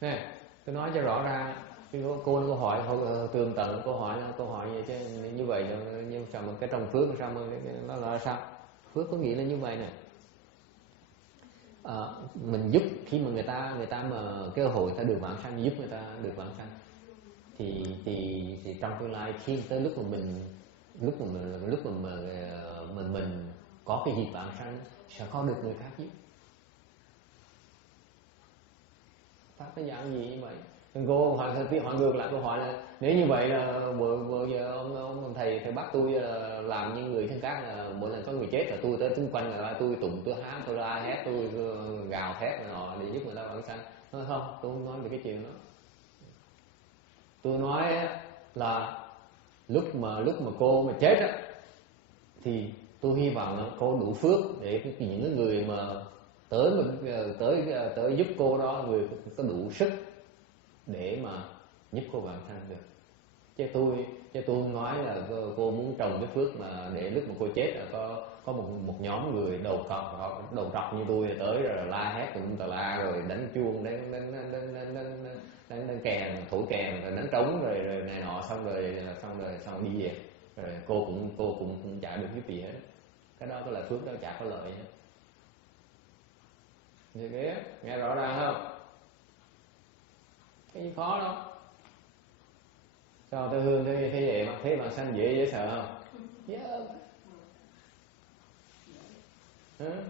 Nè, tôi nói cho rõ ràng. Cô nó hỏi tường tận câu hỏi vậy chứ như vậy như sao mà cái trong phước sao mà nó là sao? Phước có nghĩa là như vậy nè. Mình giúp khi mà người ta mà cơ hội người ta được vãng sanh, giúp người ta được vãng sanh thì trong tương lai khi tới lúc mà mình có cái dịp vãng sanh sẽ có được người khác giúp. Pháp nó dạng gì như vậy? Cô hỏi ngược lại câu hỏi là nếu như vậy là bữa giờ ông thầy bắt tôi làm như người thân khác, là mỗi lần có người chết là tôi tới xung quanh là tôi tụng, tôi hát, tôi la hét, tôi gào thét này nọ để giúp người ta vãng sanh. Nói không, tôi không nói về cái chuyện đó. Tôi nói là lúc mà cô mà chết á thì tôi hy vọng là cô đủ phước để những người mà tới giúp cô đó, người có đủ sức để mà giúp cô vãng sanh được. Chứ tôi không nói là cô muốn trồng cái phước mà để lúc mà cô chết là có một nhóm người đầu trọc như tôi tới rồi la hét tùm tà la, rồi đánh chuông, đánh kèn, thổi kèn, rồi đánh trống rồi này nọ, xong rồi đi về, rồi cô cũng chả được giúp gì hết. Cái đó có là phước đó, chả có lợi hết. Nghe rõ ràng không? Cái gì khó đâu. Sao tôi hương thế vậy mà thế bạn sanh dễ sợ không? Yeah.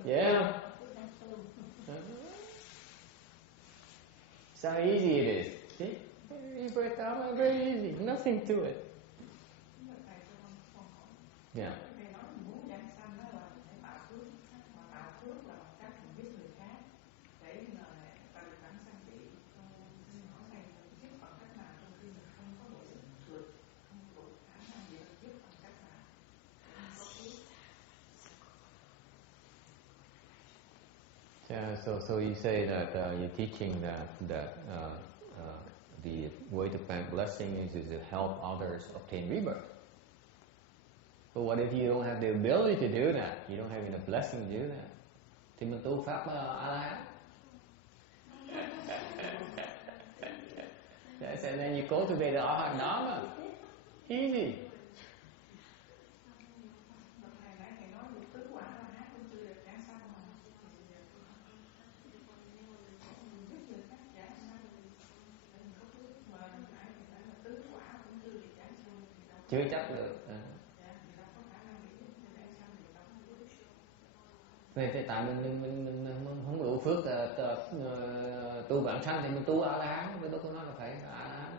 Dễ không? So easy it is. See? Very easy. Nothing to it. Yeah. So you say that you're teaching that the way to grant blessing is to help others obtain rebirth. But what if you don't have the ability to do that? You don't have enough blessing to do that. Thì mình tu pháp A-la-hán. And then you cultivate the Arhat Dharma. Easy. Chưa chắc được. Thì tại mình không đủ phước tu vãng sanh thì mình tu A-la-hán, tôi đâu có nói là phải A-la-hán.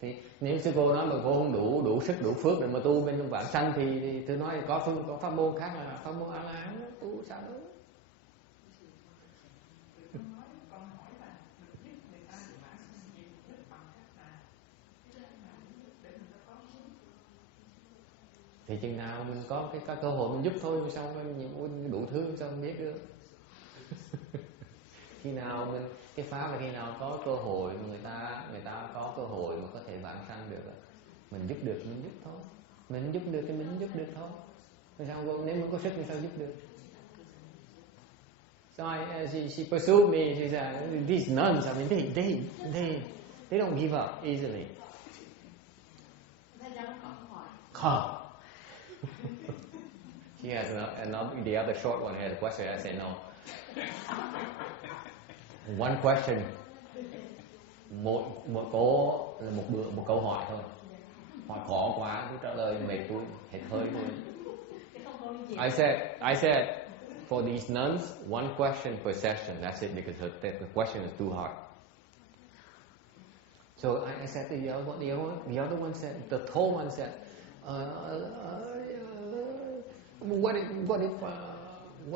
Thì nếu sư cô nói mà cô không đủ sức đủ phước để mà tu bên vãng sanh thì tôi nói có pháp môn khác là pháp môn A-la-hán, tu sao nữa. Thì chừng nào mình có cái cơ hội mình giúp thôi, sao mình đủ thứ sao mình biết được. Khi nào mình cái pháp là khi nào có cơ hội người ta có cơ hội mà có thể vãng sanh được, mình giúp được mình giúp thôi, mình giúp được thì mình giúp được thôi. Sao nếu mình có sức thì sao giúp được. So she pursued me. She said, these nuns, I mean, they don't give up easily. Come. She has another, the other short one has a question. I said no. One question. Một câu hỏi thôi. Hỏi khó quá, tôi trả lời mệt tôi, hết hơi thôi. I said, for these nuns, one question per session. That's it, because the question is too hard. So I said to the other one said, the tall one said, what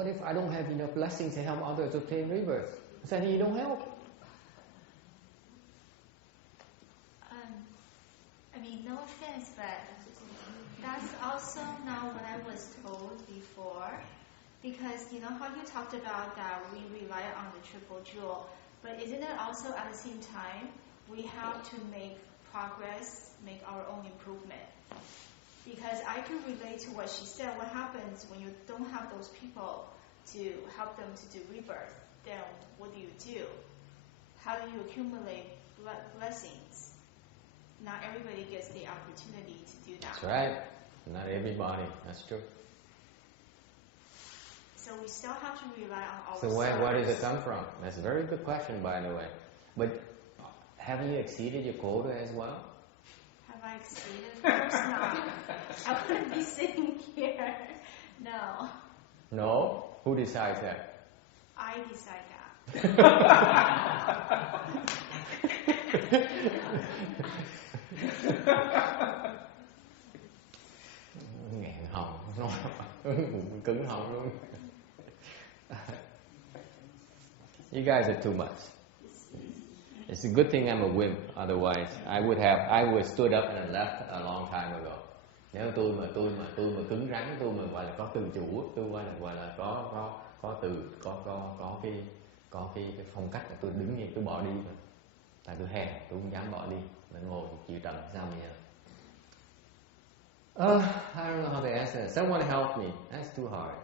if I don't have enough blessings to help others obtain rebirth? I said, you don't help. I mean, no offense, but that's also not what I was told before. Because you know how you talked about that we rely on the triple jewel, but isn't it also at the same time we have to make progress, make our own improvement? Because I can relate to what she said. What happens when you don't have those people to help them to do rebirth? Then what do? How do you accumulate blessings? Not everybody gets the opportunity to do that. That's right. Not everybody. That's true. So we still have to rely on ourselves. So where does it come from? That's a very good question, by the way. But have you exceeded your quota as well? Have I exceeded? Of course not. I wouldn't be sitting here. No. No? Who decides that? I decide that. Nghẹn họng, cứng họng luôn. You guys are too much. It's a good thing I'm a wimp. Otherwise, I would have stood up and left a long time ago. Nếu tôi mà cứng rắn, tôi mà gọi là có tự chủ, tôi gọi là có cái phong cách là tôi đứng yên, tôi bỏ đi rồi. Tại tôi hèn, tôi không dám bỏ đi, mình ngồi chịu trận sao bây giờ? I don't know how to answer. Someone help me. That's too hard.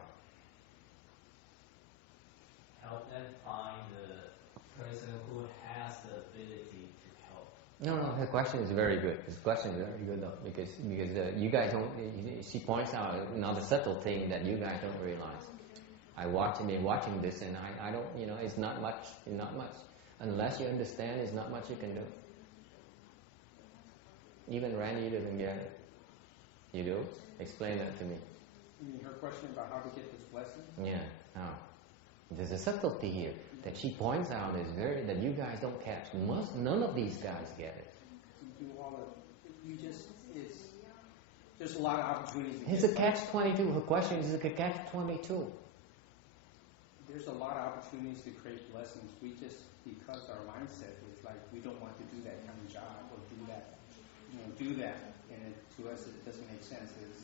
Help them find the person who has the ability to help. No, her question is very good. His question is very good though, because you guys don't. She points out another subtle thing that you guys don't realize. I've been watching this, and I don't. You know, it's not much. Unless you understand, there's not much you can do. Even Randy doesn't get it. You do? Explain that to me. You mean her question about how to get this blessing? Yeah. How? There's a subtlety here that she points out that you guys don't catch. None of these guys get it. There's a lot of opportunities. It's a catch-22. Her question is a catch-22. There's a lot of opportunities to create blessings. We just, because our mindset is like we don't want to do that kind of job or do that, and to us it doesn't make sense. It's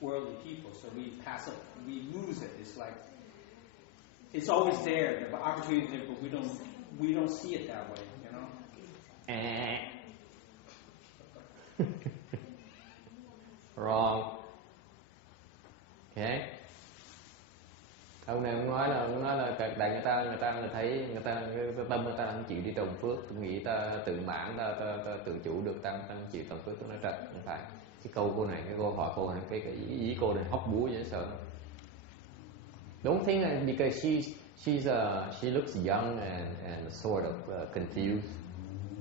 worldly people, so we pass up, we lose it. It's like it's always there, the opportunity is there, but we don't see it that way, you know. Wrong. Okay. Ông này ông nói là tại người ta thấy người ta tâm người ta không chịu đi trồng phước, tôi nghĩ ta tự mãn, ta tự chủ được, ta chịu trồng phước, tôi nói trật, không phải. Cái câu cô này, cái câu hỏi cô này, cái ý cô này hóc búa dễ sợ. Don't think that because she looks young and sort of confused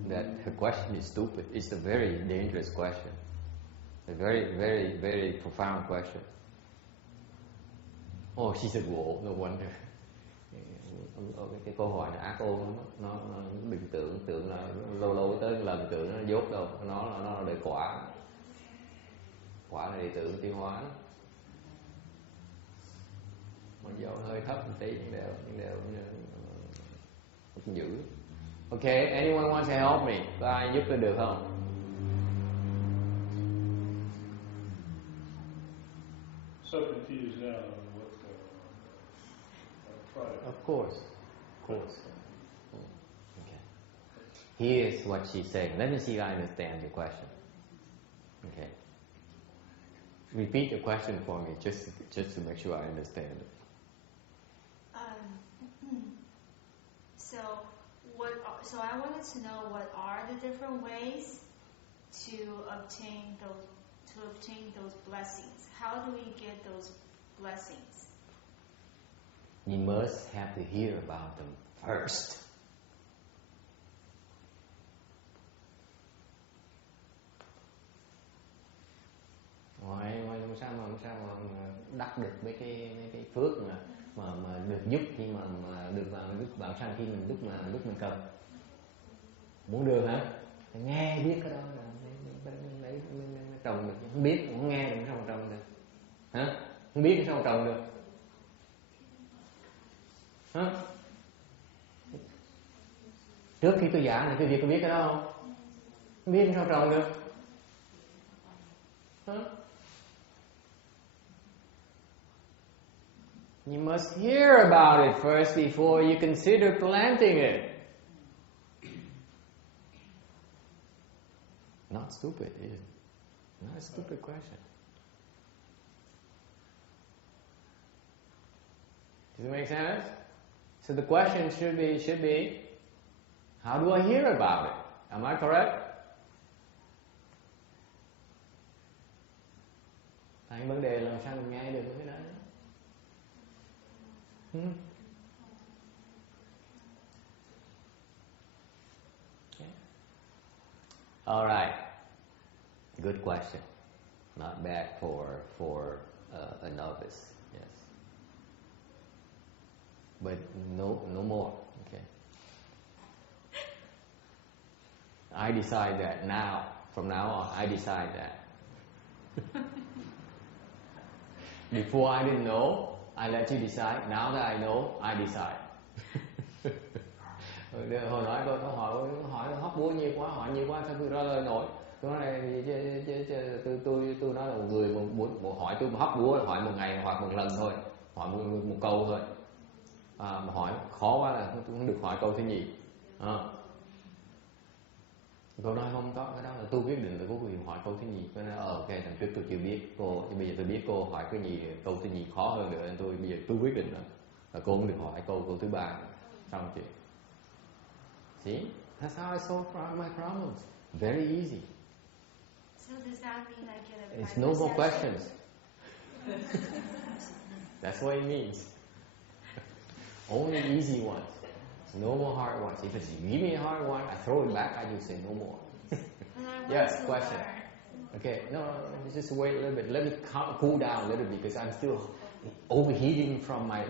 that her question is stupid. It's a very dangerous question. A very, very, very profound question. Oh, she's a wall, no wonder. Cái câu hỏi này ác ôn lắm, nó đừng tưởng là lâu tới lần tưởng nó dốt đâu, nó là đời quả là đệ tử tiêu hóa. Mặc dù hơi thấp một tí nhưng đều dữ. Okay, anyone wants to help me? Có ai giúp tôi được không? confused now on what's going on. I'll try it. Of course. Okay. Here's what she's saying. Let me see if I understand your question. Okay. Repeat the question for me, just to make sure I understand it. So I wanted to know what are the different ways to obtain those blessings. How do we get those blessings? You must have to hear about them first. Ngoài làm sao mà đắc được mấy cái phước mà được giúp khi mà được vào sang khi mình lúc mình cần. Muốn được hả? Nghe biết cái đó là lấy trồng được, không biết không nghe được sao mà trồng được. Hả? Không biết sao mà trồng được. Hả? Trước khi tôi giảng này cái việc có biết cái đó không? Không biết sao trồng được. Hả? You must hear about it first before you consider planting it. Not stupid, is it? Not a stupid question. Does it make sense? So the question should be, how do I hear about it? Am I correct? Tại vấn đề làm sao mình nghe được cái đó. Okay. All right. Good question. Not bad for a novice. Yes. But no more. Okay. I decide that now. From now on, I decide that. Before I didn't know. I let you decide. Now that I know, I decide. Hồi nói tôi hỏi hóc búa nhiều quá, hỏi nhiều quá sao tôi ra lời nổi. Tôi nói này tôi nói là một người một hỏi tôi hóc búa hỏi một ngày hoặc một lần thôi, hỏi một câu thôi. Mà hỏi khó quá là tôi không được hỏi câu thứ nhì. Cô nói không có, cái đó là tôi quyết định là có quyền hỏi câu thứ nhì. Cô nói ok, thằng trước tôi chưa biết cô, bây giờ tôi biết cô hỏi cái gì, câu thứ nhì khó hơn nữa, nên bây giờ tôi quyết định là cô không được hỏi câu thứ ba. Xong chuyện. See, that's how I solve my problems. Very easy. So does that mean I get a It's no more questions. That's what it means. Only easy ones. No more hard ones. If you give me a hard one, I throw it back. I just say no more. Yes, question. Okay, no, just wait a little bit. Let me cool down a little bit because I'm still overheating from my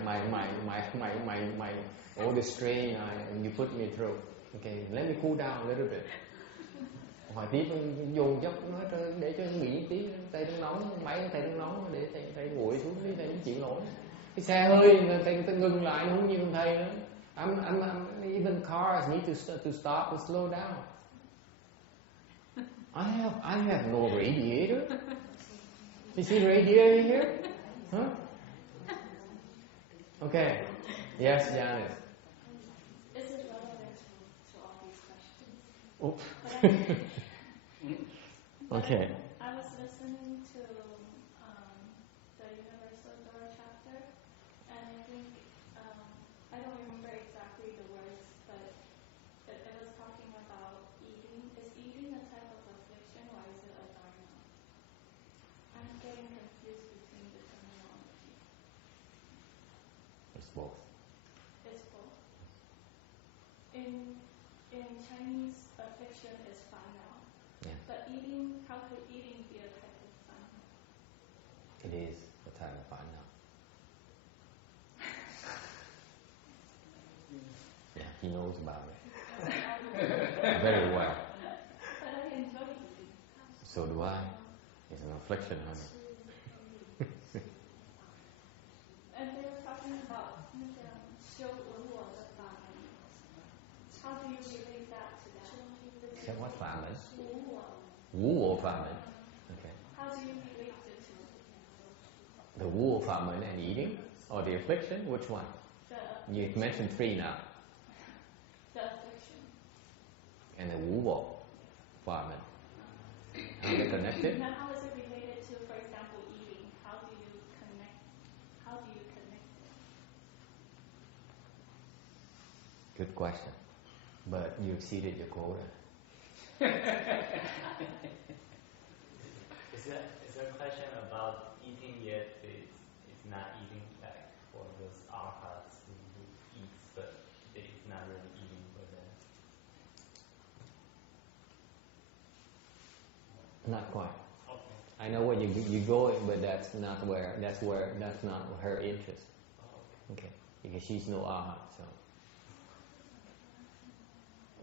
all the strain you put me through. Okay, let me cool down a little bit. Hỏi tiếp dồn dốc nói để cho nghỉ tí, tay nó nóng, máy tay nó nóng để tay nguội xuống đi, tay nó chịu nổi. Cái xe hơi tay ngừng lại nó không như con thầy nữa. Even cars need to stop and slow down. I have no radiator. You see radiator here? Huh? Okay. Yes, Janice. This is relevant to all these questions. Oops. But Okay. I was listening to the Universal Door chapter, and I think I don't remember exactly the words, but it was talking about eating. Is eating a type of affliction, or is it a dharma? I'm getting confused between the terminology. It's both. It's both. In Chinese, affliction is 烦恼. Yeah. But eating, how could eating be a type of 烦恼? It is a type of fun now. Yeah, he knows about it. Very well. But I enjoy eating. So do I. It's an affliction, honey. And they were talking about 那个修无我的法门. How do you relate that to that? Say what famine? 无我. 无我 famine. Okay. How do you relate the two? The Wu of Phạm and eating, or the affliction? Which one? You mentioned 3 now. The affliction. And the Wu Bo Phạm. Are they connected? Now, how is it related to, for example, eating? How do you connect it? Good question. But you exceeded your quota. Is there a question about eating yet it's not eating, like for those arhats who eat, but it's not really eating for them? Not quite. Okay. I know where you're going, but that's not her interest. Okay, because she's no arhat, so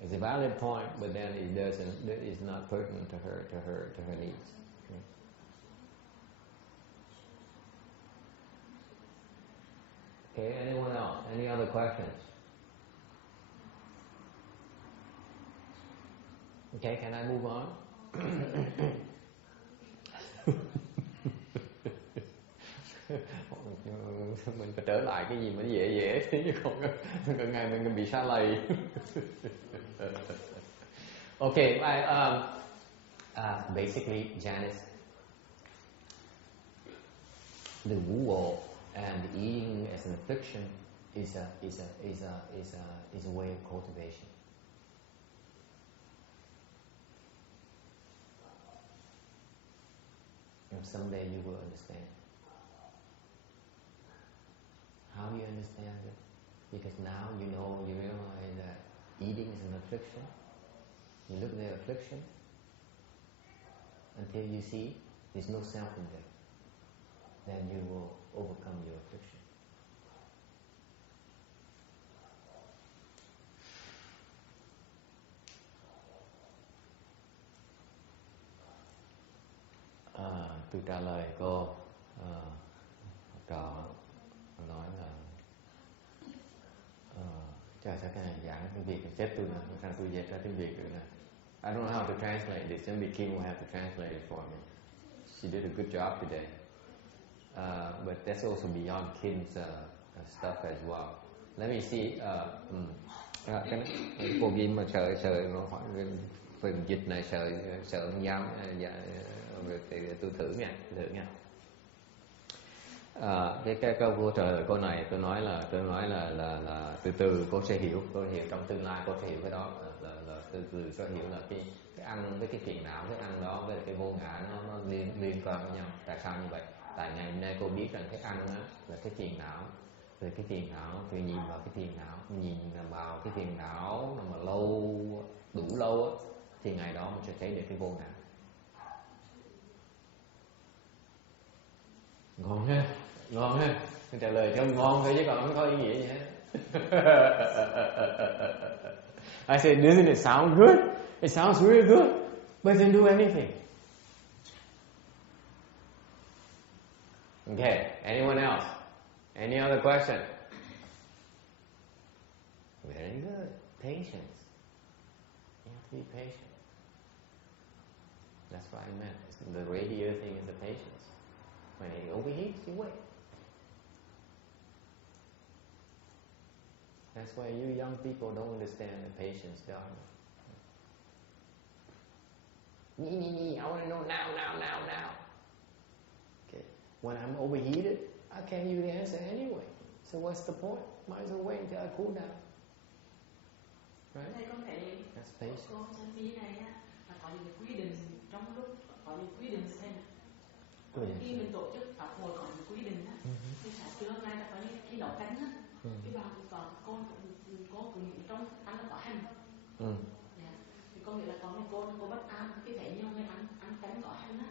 it's a valid point, but then it's not pertinent to her needs. Okay, anyone else? Any other questions? Okay, can I move on? Mình phải trở lại cái gì mà dễ dễ chứ không có ngày mình bị sa lầy. Okay, basically, Janice, the Wu and eating as an affliction is a way of cultivation. And someday you will understand. How do you understand it? Because now you realize that eating is an affliction. You look at the affliction until you see there's no self in there. Then you will overcome your affliction. Tôi trả lời cô học trò nói là trời sao cái này giảng tiếng Việt thì chết tôi nè, sao tôi dịch ra tiếng Việt rồi nè. I don't know how to translate this. Maybe Kim will have to translate it for me. She did a good job today. But that's also beyond Kim's stuff as well. Let me see. Cô Kim mà sợ nó hỏi phần dịch này sợ không dám. Tôi thử nha. Cái câu trả lời câu này tôi nói là từ cô sẽ hiểu trong tương lai cô sẽ hiểu cái đó là từ sẽ hiểu là cái ăn với cái phiền não, cái ăn đó với cái vô ngã nó liên quan với nhau. Tại sao như vậy? Tại ngày hôm nay cô biết rằng cái ăn á là cái phiền não, rồi cái phiền não thì nhìn vào cái phiền não, nhìn vào cái phiền não mà đủ lâu á thì ngày đó mình sẽ thấy được cái vô ngã. Ngon ha. Tôi trả lời cho ngon thôi chứ còn không có ý nghĩa gì hết. I said, doesn't it sound good? It sounds really good, but it didn't do anything. Okay, anyone else? Any other question? Very good. Patience. You have to be patient. That's what I meant. The radio thing is the patience. When it overheats, you wait. That's why you young people don't understand the patience dharma. I want to know now. Okay. When I'm overheated, I can't give you the answer anyway. So what's the point? Might as well wait until I cool down. Right? Thầy con thể That's patience. cô trên phí này á, là có những quy định trong lúc có những quy định xem khi mình tổ chức pháp hội có những quy định á, thì sáng trưa nay là có những khi nấu canh á, cái bà còn cô cũng trong ăn nó có hành. Thì có nghĩa là có những cô bất an cái thấy nhiều người ăn canh có hành á,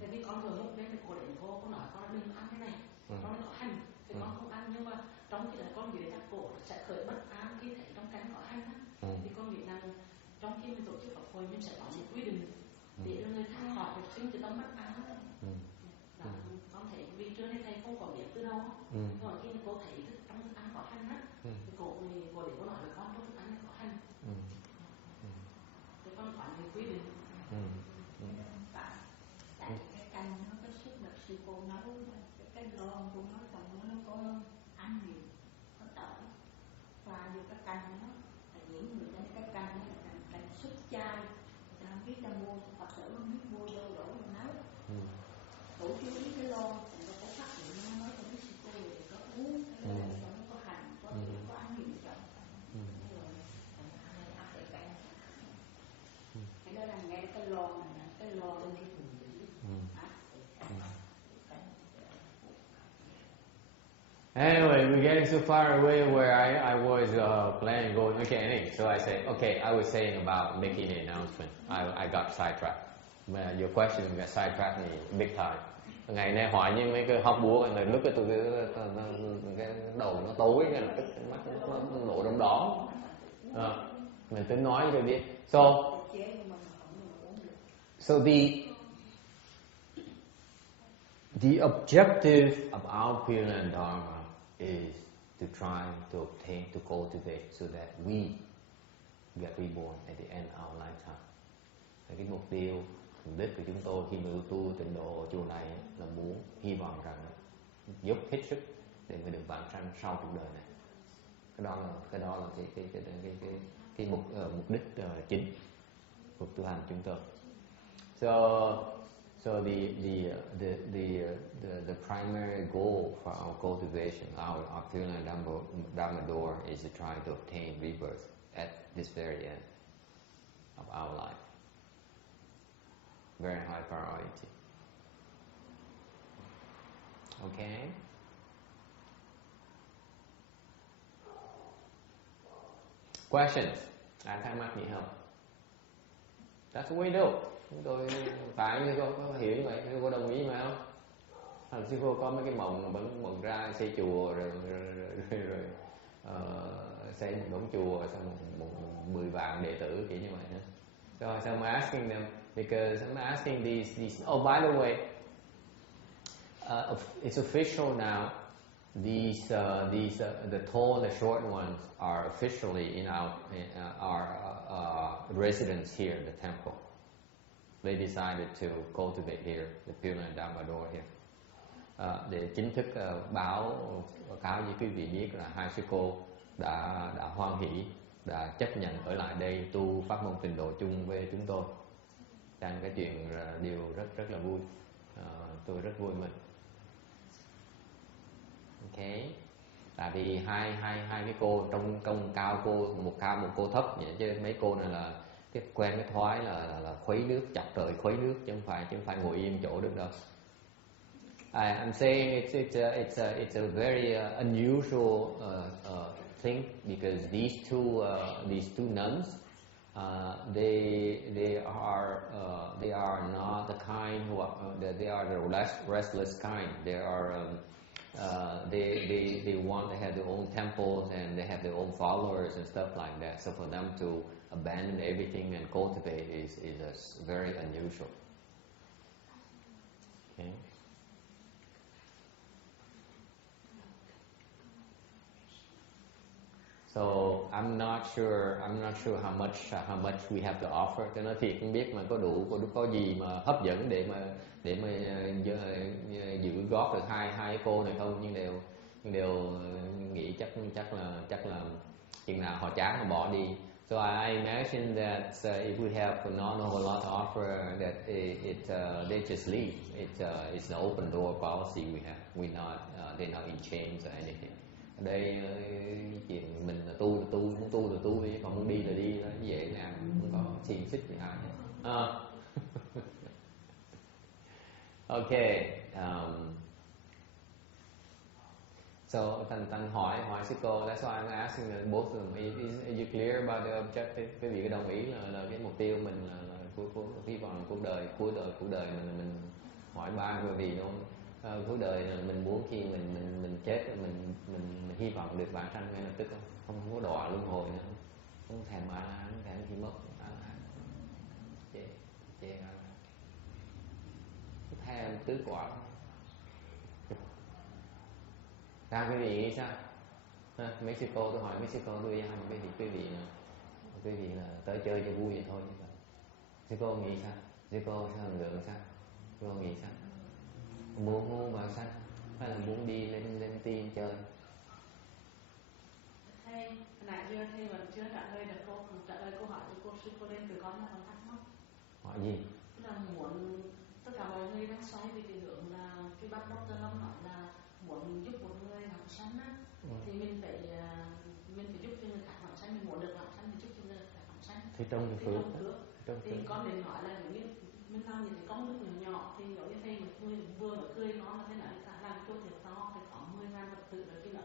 thì khi con vừa lúc đến thì cô đến cô nói con đừng ăn cái này, con có hành, thì con không ăn, nhưng mà trong khi là con nghĩ là cổ sẽ khởi bất an khi thấy trong canh có hành á, thì con nghĩ rằng trong khi mình tổ chức pháp hội mình sẽ có những quy định để cho người khác hỏi được sinh từ tâm bất an á. Con thấy vì trước đây thầy không có biết từ đâu, rồi khi cô thấy thức trong thức ăn có hành á, thì cô để cô nói với con trong thức ăn có hành, thì con có những quy định. Tại cái canh nó có sức lực, sư cô nấu cái lò we're getting so far away where I was planning going. Okay, anyway, so I say, okay, I was saying about making an announcement. I got sidetracked. Your question got sidetracked me big time. Ngày nay hỏi như mấy cái học búa này lúc cái cái đầu nó tối cái mắt nó nổ đông đó. Mình tính nói cho biết. So the objective of our Pure Land Dharma is to try to obtain, to cultivate so that we get reborn at the end of our lifetime. Cái mục tiêu, mục đích của chúng tôi khi mà tu tịnh độ chùa này là muốn hy vọng rằng dốc hết sức để mình được vãng sanh sau cuộc đời này. Cái đó là cái mục đích chính của tu hành chúng tôi. So the primary goal for our cultivation, our Pure Land Dharma door is to try to obtain rebirth at this very end of our life. Very high priority. Okay. Questions? Ai thắc mắc gì không? That's what we do. Chúng tôi phải như cô hiểu như vậy, cô đồng ý mà không? Thằng sư cô có mấy cái mộng vẫn mộng ra xây chùa rồi xây một đống chùa xong một 10 vạn đệ tử kiểu như vậy nữa. So I'm asking them because I'm asking these. Oh, by the way, it's official now. The tall, the short ones are officially in our residence here, the temple. They decided to cultivate here, the Pure Land Dharma door here. Để chính thức báo cáo với quý vị biết là hai sư cô đã hoan hỷ, đã chấp nhận ở lại đây tu pháp môn tịnh độ chung với chúng tôi. Đang cái chuyện điều rất là vui. Tôi rất vui mừng. Okay. Tại vì hai cái cô trong công cao cô, một cao một cô thấp vậy, chứ mấy cô này là cái quen cái thói là khuấy nước, chặt trời khuấy nước chứ không phải ngồi im chỗ được đâu. I'm saying it's a very unusual thing because these two nuns they are not the kind who they are the restless kind. They want to have their own temples and they have their own followers and stuff like that. So for them to abandon everything and cultivate is very unusual. Okay. So I'm not sure how much we have to offer. Cho nó thiệt không biết mà có gì mà hấp dẫn để mà giữ góp được hai cô này không, nhưng đều nghĩ chắc là chừng nào họ chán họ bỏ đi. So I imagine that if we have not a whole lot to offer, that they just leave. It's an open door policy we have. They're not in chains or anything. Ở đây chuyện mình là tu muốn tu là tu đi, còn muốn đi là đi, nó dễ dàng, không có xiềng xích gì ai. Okay. So Thành hỏi sư cô, that's why I'm asking both of them. Is you clear about the objective? Cái vị đồng ý là cái mục tiêu mình là hy vọng cuộc đời mình hỏi ba người vì luôn. Cuối đời là mình muốn khi mình chết mình hy vọng được vãng sanh ngay lập tức, không có đọa luân hồi nữa, không thèm không thèm gì mất, chê thèm tứ quả. Ra quý vị nghĩ sao? Mexico, tôi hỏi Mexico tôi ra một quý vị là tới chơi cho vui vậy thôi. Mexico nghĩ sao? Mexico sao lượng sao? Mexico nghĩ sao? Muốn vào sanh hay là muốn đi lên tiên chơi? Thầy, nãy giờ thầy vẫn chưa trả lời câu hỏi của cô sư cô lên từ con là còn thắc mắc. Hỏi gì? Tức là muốn tất cả mọi người đang xoay về cái hướng là cái bác Dr. Lâm nói là muốn giúp một người vãng sanh á, thì mình phải giúp cho người khác vãng sanh, mình muốn được vãng sanh thì giúp cho người khác vãng sanh. Thì trong cái phước thì con định hỏi là nếu như mình làm những cái công đức nhỏ thì giống như thầy một người vừa mà cười nó là thế nào, cả làm cho thiệt to thì có 10.000 Phật tử ở trên đó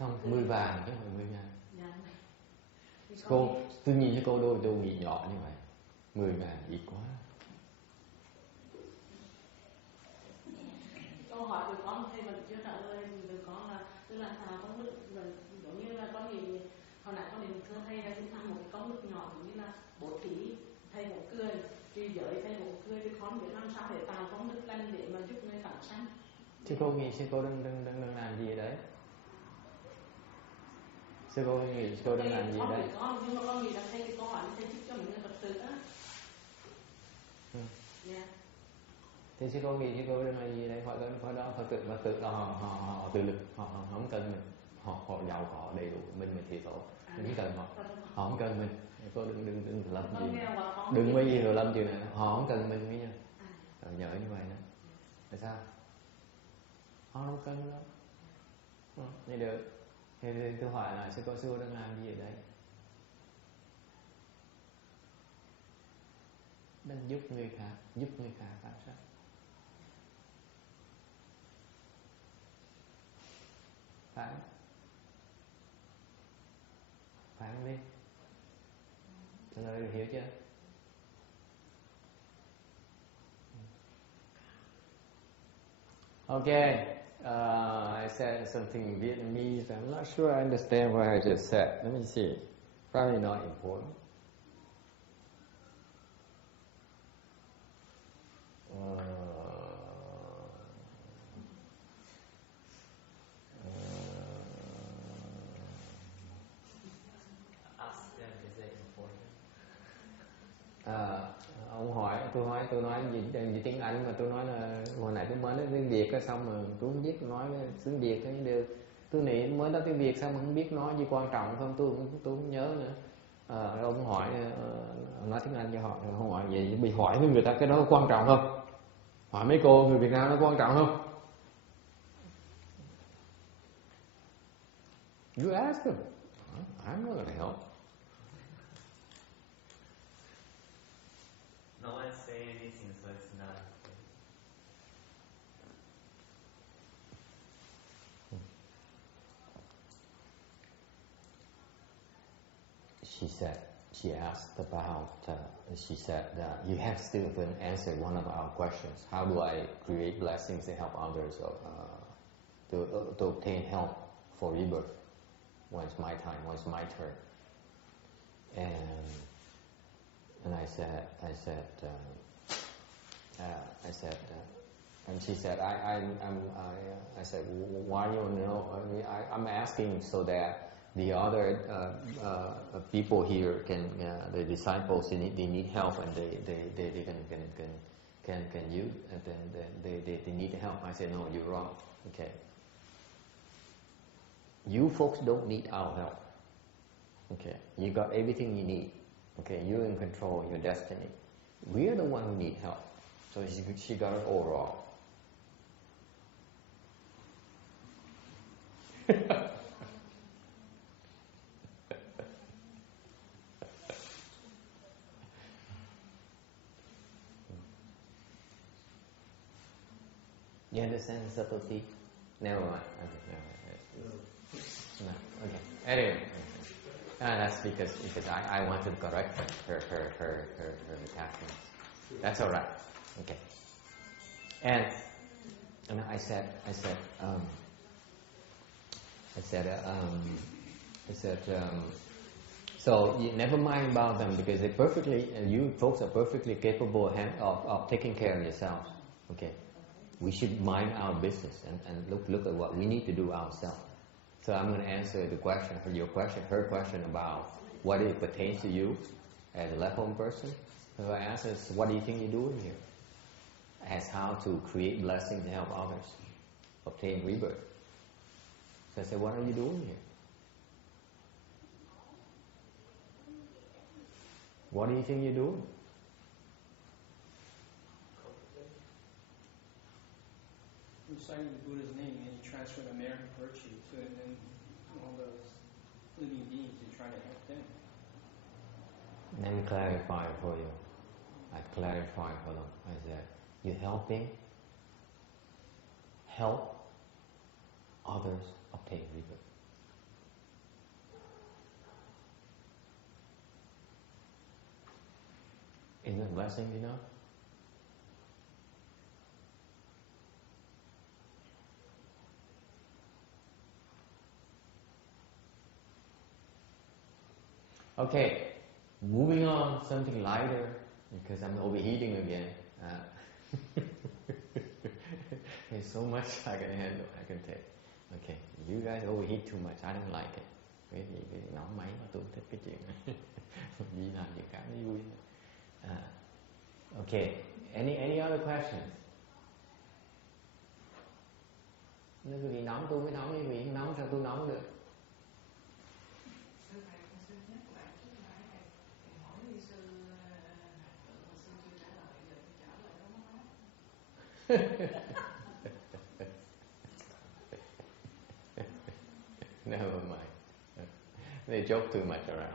Không, 10 vàng chứ không phải 10 ngàn. Dạ. Cô, tôi nhìn cho cô đôi tôi nghĩ nhỏ như vậy. 10 ngàn ít quá. Câu hỏi của con thầy vẫn chưa trả lời được con là tức là công đức vẫn giống như là con nghĩ hồi nãy con định thưa thầy là chúng ta một cái công đức nhỏ giống như là bố thí thầy cũng cười trì giới thầy cũng cười thì con biết làm sao để tạo công đức lành để mà giúp người phản sanh. Sư cô nghĩ sư cô đừng làm gì đấy. Sư cô nghĩ sư cô đừng làm gì đấy. Con nhưng mà con nghĩ là thầy cái câu hỏi thầy giúp cho những người Phật tử á. Yeah. Thì sư cô nghĩ sư cô đừng làm gì đấy, khỏi đó Phật tử là họ tự lực, họ không cần mình, họ giàu có đầy đủ mình thì tốt, đừng cần họ không cần mình. Cô đừng lâm gì, đừng có gì rồi lâm chuyện này, họ không cần mình nha. Nhớ như vậy đó. Tại sao? Họ không cần đâu. Như được. Thì tôi hỏi là sư cô đang làm gì ở đây? Đang giúp người khác phản sanh. Phản đi. Cho nên hiểu chưa? Okay, I said something in Vietnamese. I'm not sure I understand what I just said. Let me see. Probably not important. Ask them, is it important? Ông hỏi, tôi nói gì tiếng Anh mà tôi nói là hồi nãy tôi mới nói tiếng Việt á, xong rồi tôi không biết nói tiếng Việt thế được. Tôi nghĩ mới nói tiếng Việt xong mà không biết nói gì quan trọng không, tôi không nhớ nữa. Ông hỏi nói tiếng Anh cho họ, không hỏi gì bị hỏi với người ta cái đó quan trọng không? Hỏi mấy cô người Việt Nam nó quan trọng không? You ask them. I'm not gonna help. No one say anything, so it's not. She asked about. She said that you have still haven't answered one of our questions. How do I create blessings to help others to obtain help for rebirth? When's my time? When's my turn? And I said, and she said, I said, why you know? I'm asking so that the other people here can, the disciples, they need help and they can use, and then they need help. I said, no, you're wrong. Okay. You folks don't need our help. Okay, you got everything you need. Okay, you're in control of your destiny. We're the one who need help. So she got it all wrong. You understand the subtlety? Never mind. No. Okay. Anyway, that's because I want to correct her attachments. That's all right. Okay. And I said, so you never mind about them because you folks are perfectly capable of taking care of yourselves. Okay. We should mind our business and look at what we need to do ourselves. So I'm going to answer her question about what it pertains to you as a left-home person. So I asked her, what do you think you're doing here? As how to create blessings to help others obtain rebirth. So I said, what are you doing here? What do you think you're doing? Reciting the Buddha's name and you transfer the merit and virtue to it, and then all those living beings, you try to help them. Let me clarify for you. I clarified for them. I said, you're help others obtain rebirth. teachings and blessings, you know. Okay, moving on, something lighter, because I'm overheating again. There's so much I can handle, I can take. Okay, you guys overheat too much, I don't like it. Cái gì cái nóng máy mà tôi thích cái chuyện này. Vì làm gì cảm thấy vui. Okay, any other questions? Nếu quý vị nóng tôi mới nóng, quý vị không nóng sao tôi nóng được? Never mind. They joke too much around.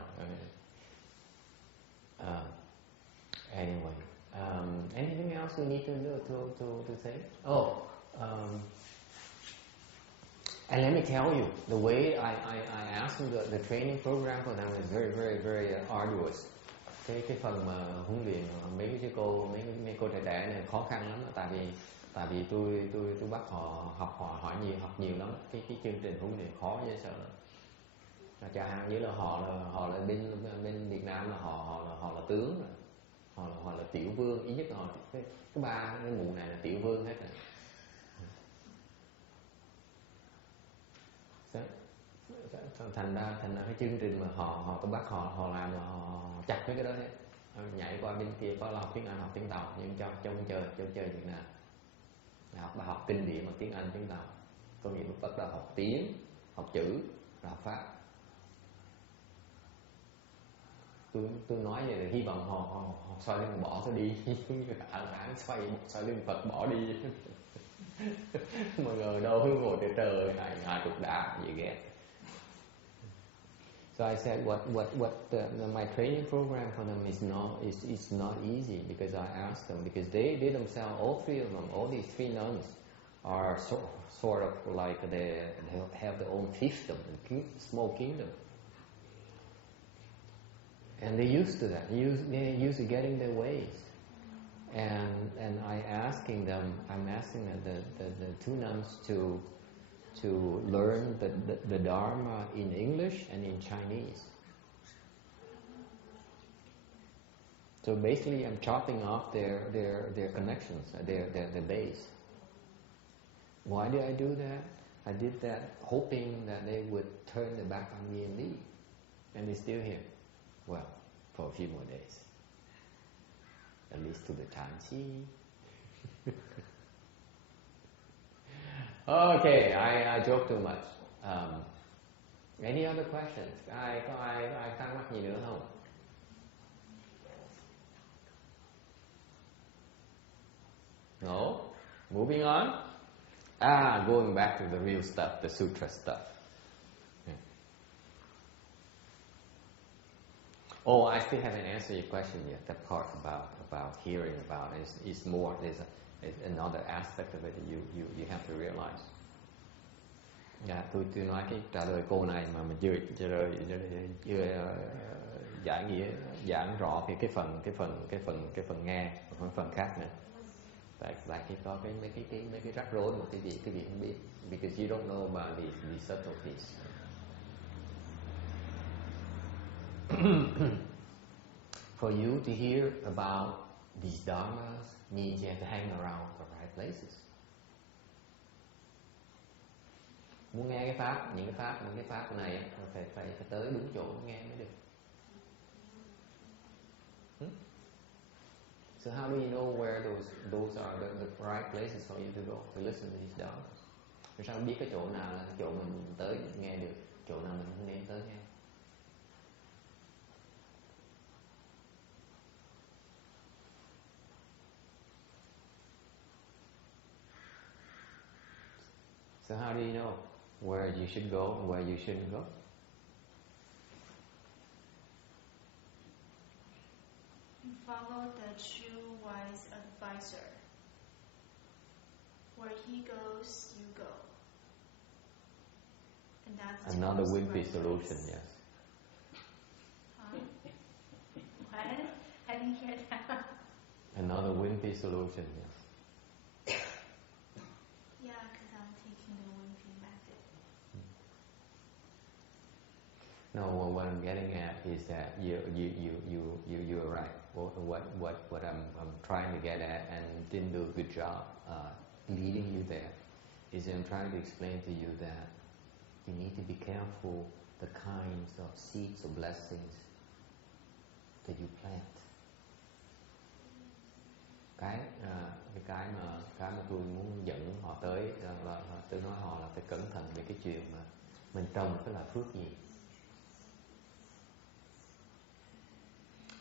Anyway, anything else we need to do to say? And let me tell you, the way I asked them, the training program for them is very, very, very arduous. Cái phần mà huấn luyện mấy cô trẻ này khó khăn lắm, tại vì tôi bắt họ học nhiều lắm. Cái chương trình huấn luyện khó dễ sợ lắm. Chẳng hạn như là họ là bên Việt Nam là họ là tướng rồi, họ là tiểu vương, ý nhất họ cái ba cái mụ này là tiểu vương hết rồi. Thành ra cái chương trình mà tôi bắt họ làm là họ chặt mấy cái đó hết, nhảy qua bên kia có là học tiếng Anh, học tiếng Tàu, nhưng cho chơi Việt Nam, học kinh điển, học tiếng Anh, tiếng Tàu, có nghĩa là bắt đầu học tiếng, học chữ, rồi học pháp. Tôi nói vậy là hy vọng họ xoay lưng bỏ tôi đi, như tháng xoay lưng Phật bỏ đi. Mà ngờ đâu ngồi trời hai chục đá gì ghét. So I said, my training program for them is not easy, because I asked them, because they themselves, all three of them, all these three nuns are sort of like they have their own fiefdom, small kingdom, and they're used to that. They're used to getting their ways, and I'm asking them the two nuns to learn the Dharma in English and in Chinese. So basically I'm chopping off their connections, their base. Why did I do that? I did that hoping that they would turn their back on me and leave. And they're still here. Well, for a few more days. At least to the Chanxi. Okay, I joke too much. Any other questions? Có ai thắc mắc gì nữa không? No? Moving on? Going back to the real stuff, the sutra stuff. Yeah. Oh, I still haven't answered your question yet. That part about hearing about is more. There's another aspect of it that you have to realize. Dạ, tôi nói cái trả lời cô này mà mình chưa giảng rõ thì cái phần nghe, và phần khác nữa. Tại khi có mấy cái rắc rối mà cái gì không biết, because you don't know about the subtleties. For you to hear about these dharmas means you have to hang around the right places. Muốn nghe những cái pháp này phải tới đúng chỗ nghe mới được. So how do you know where those are the right places for you to go to listen to these dharmas? Rồi sao biết cái chỗ nào là cái chỗ mình tới nghe được, chỗ nào mình không nên tới nghe? So how do you know where you should go and where you shouldn't go? Follow the true wise advisor. Where he goes, you go. And that's another would-be solution, yes. What? I didn't hear that. another wimpy solution. Yeah, because I'm taking the wimpy method. No, well, what I'm getting at is that you're right. What I'm trying to get at and didn't do a good job leading you there is I'm trying to explain to you that you need to be careful the kinds of seeds of blessings that you plant. Cái mà tôi muốn dẫn họ tới là tôi nói họ là phải cẩn thận về cái chuyện mà mình trồng cái loại phước gì.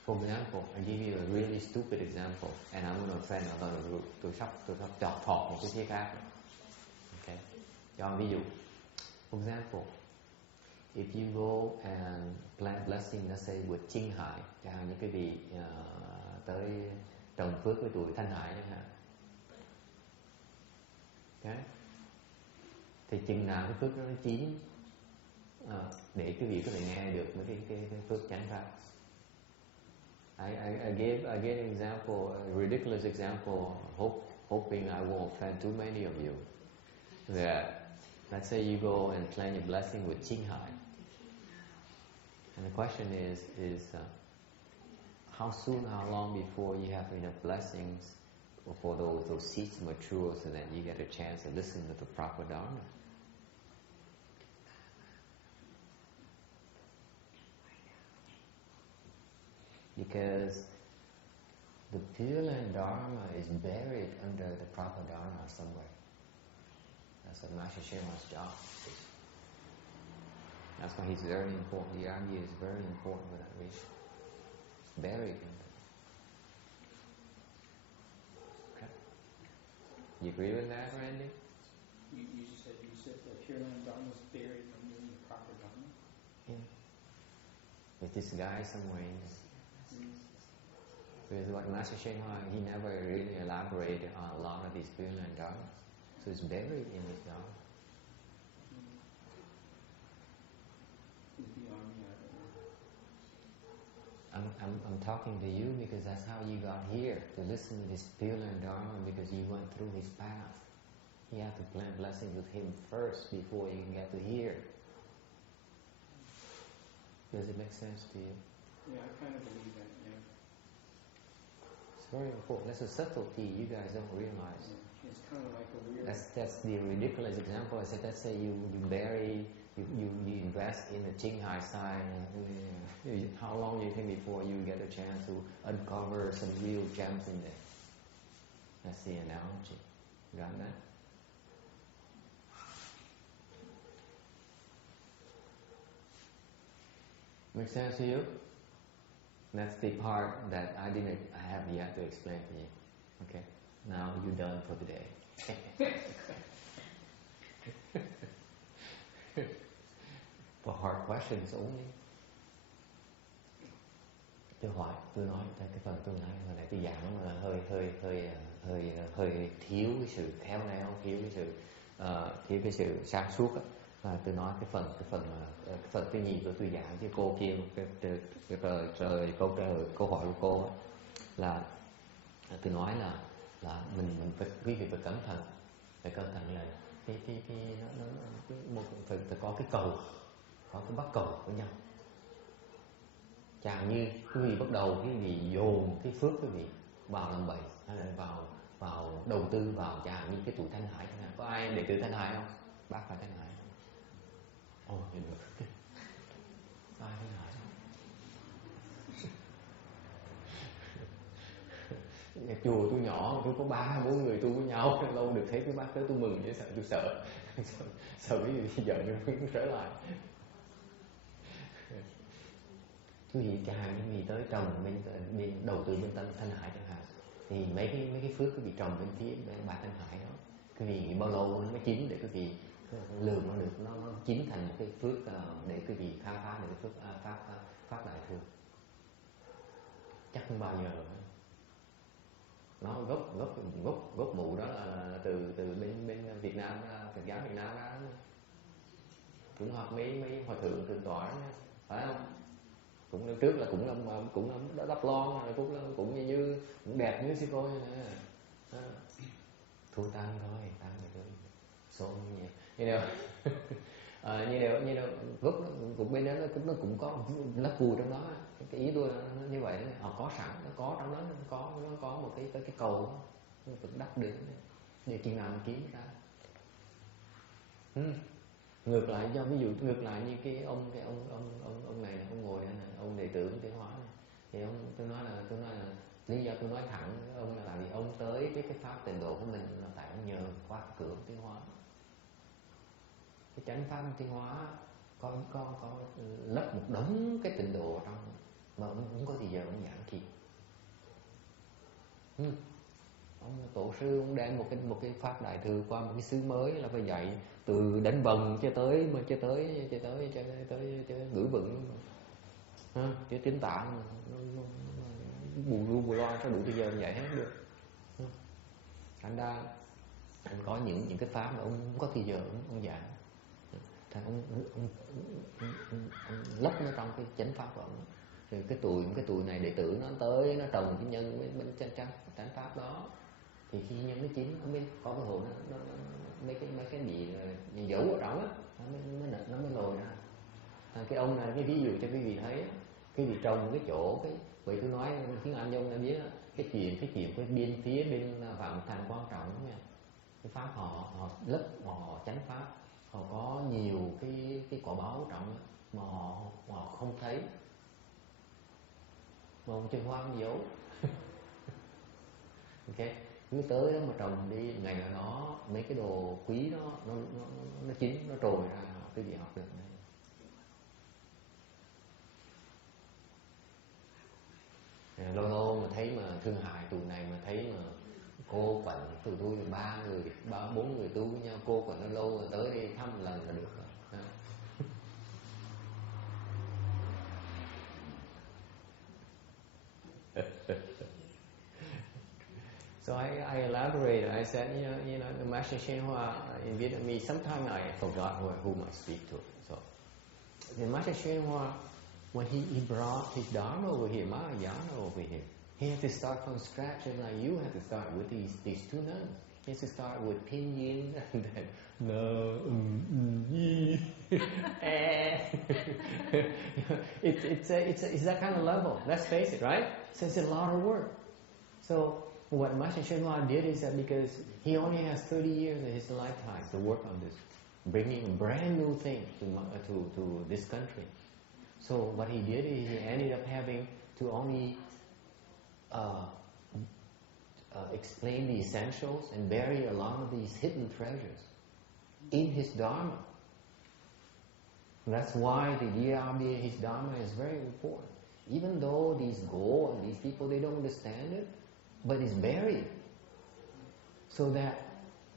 For example, I give you a really stupid example, and I'm going to offend a lot of group. Tôi sắp chọt thọt một cái phía khác. Okay, cho ví dụ. For example, if you go and plant blessing, let's say with Chinh Hải, chẳng hạn như cái vị tới trồng phước với tuổi Thanh Hải chẳng hạn. Okay. Thì chừng nào cái phước đó nó chín để quý vị có thể nghe được mấy cái phước chánh pháp. I gave an example, a ridiculous example, hoping I won't offend too many of you. That let's say you go and plant your blessing with Chinh Hải, and the question is how soon, how long before you have enough blessings for those seeds mature, so that you get a chance to listen to the proper Dharma. Because the Pure Land Dharma is buried under the proper Dharma somewhere. That's what Master Shema's job is. That's why he's very important. The idea is very important for that reason. It's buried in there. Okay. You agree with that, Randy? You said the Pure Land Dharma is buried under the proper Dharma? Yeah. There's this guy somewhere in this. Because what Master Shema, he never really elaborated on a lot of these Pure Land Dharma. So it's buried in his Dharma. I'm talking to you because that's how you got here, to listen to this Pure Land Dharma, because you went through his path. You have to plant blessings with him first before you can get to here. Does it make sense to you? Yeah, I kind of believe that, yeah. It's very important. That's a subtlety you guys don't realize. Yeah. It's kind of like a weird... That's the ridiculous example. I said, let's say you invest in the Chinh Hai side. How long do you think before you get a chance to uncover some real gems in there? That's the analogy. Got that? Make sense to you? That's the part that I have yet to explain to you. Okay? Now you're done for today. For hard questions only. Tôi nói cái phần tôi nói hồi nãy tôi giảng là hơi thiếu cái sự khéo léo, thiếu cái sự sáng suốt á. Tôi nói cái phần thứ nhì của tôi giảng với cô kia, câu hỏi của cô là tôi nói là mình phải, quý vị phải cẩn thận là phải có cái cầu, có cái bắt cầu của nhau. Chẳng như quý vị bắt đầu cái gì dồn cái phước quý vị vào làm bậy, hay là vào đầu tư vào chẳng như cái tụi Thanh Hải chẳng hạn. Có ai đệ tử Thanh Hải không? Bác phải Thanh Hải không? Ồ, nhìn được. Ai Thanh Hải không? Nhà chùa tôi nhỏ, tôi có 3-4 người tu với nhau, lâu được thấy cái bác tới tôi mừng, chứ tôi sợ cái gì giờ nó trở lại. Quý vị chẳng hạn như tới trồng bên đầu tư bên Thanh Hải chẳng hạn, thì mấy cái phước quý vị trồng bên phía bên bà Thanh Hải đó, quý vị bao lâu nó mới chín để quý vị lường nó được, nó chín thành một cái phước để quý vị khám phá được cái phước phát đại thương. Chắc không bao giờ rồi. Nó gốc mụ đó là từ bên Việt Nam ra, Phật giáo Việt Nam ra, cũng học mấy hòa thượng thượng tọa đó, phải không? Cũng năm trước là cũng đắp lon, cũng như cũng đẹp như sư cô nè. Thu tăng thôi, tăng rồi số như nào như nào lúc cũng bên đó nó cũng có lớp vui trong đó. Cái ý tôi là nó như vậy, họ có sẵn, nó có trong đó, nó có một cái cầu nó tự đắp được để chừng nào kiếm ra. Ngược lại, do ví dụ ngược lại như cái ông này là ông ngồi đây này, ông đệ tử Tiến Hóa này, thì tôi nói là lý do tôi nói thẳng với ông là tại vì ông tới cái pháp tịnh độ của mình là tại ông nhờ qua cửa Tiến Hóa. Cái chánh pháp Tiến Hóa có lấp một đống cái tịnh độ trong mà ông không có thì giờ ông giảng kịp. Ông tổ sư ông đem một cái pháp đại thừa qua một cái xứ mới là phải dạy từ đánh vần cho tới ngữ vựng, cho tính tạng bù loa cho đủ bây giờ ông dạy hết được. Thành ra anh có những cái pháp mà ông không có thì giờ ông giảng, thì ông lấp nó trong cái chánh pháp của ông. Rồi cái tuổi này đệ tử nó tới nó trồng cái nhân bên chánh pháp đó, thì khi nhân nó chín nó mới có cái hồn nó mấy cái gì dấu ở trong á, nó mới lồi ra. Cái ông này, cái ví dụ cho quý vị thấy, quý vị trồng cái chỗ cái vậy tôi nói tiếng Anh ông đã biết cái chuyện cái biên phía bên Phạm Thành quan trọng nha. Cái pháp họ lấp họ chánh pháp, họ có nhiều cái quả báo trọng mà họ không thấy, mà ông chân hoa không giấu. Ok, cứ tới đó mà trồng đi, ngày nào đó mấy cái đồ quý đó nó chín, nó trồi ra, cái gì học được này. Lâu lâu mà thấy mà thương hại tụi này, mà thấy mà cô quạnh tụi tôi là 4 người tu với nhau, cô quạnh nó lâu rồi tới đây thăm lần là được rồi. So I elaborated. I said, you know, the Master Shen Hoa in Vietnamese. Sometimes I forgot whom I speak to. So the Master Shen Hoa, when he brought his Dharma over here, Mahayana over here, he had to start from scratch, and like you have to start with these two nuns. He has to start with pinyin and then no, it's that kind of level. Let's face it, right? So it's a lot of work. So what Master Shen Hoa did is that because he only has 30 years in his lifetime to work on this, bringing a brand new thing to this country. So what he did is he ended up having to only explain the essentials and bury a lot of these hidden treasures in his Dharma. That's why the DRBA, his Dharma is very important. Even though these Go and these people, they don't understand it, but it's buried. So that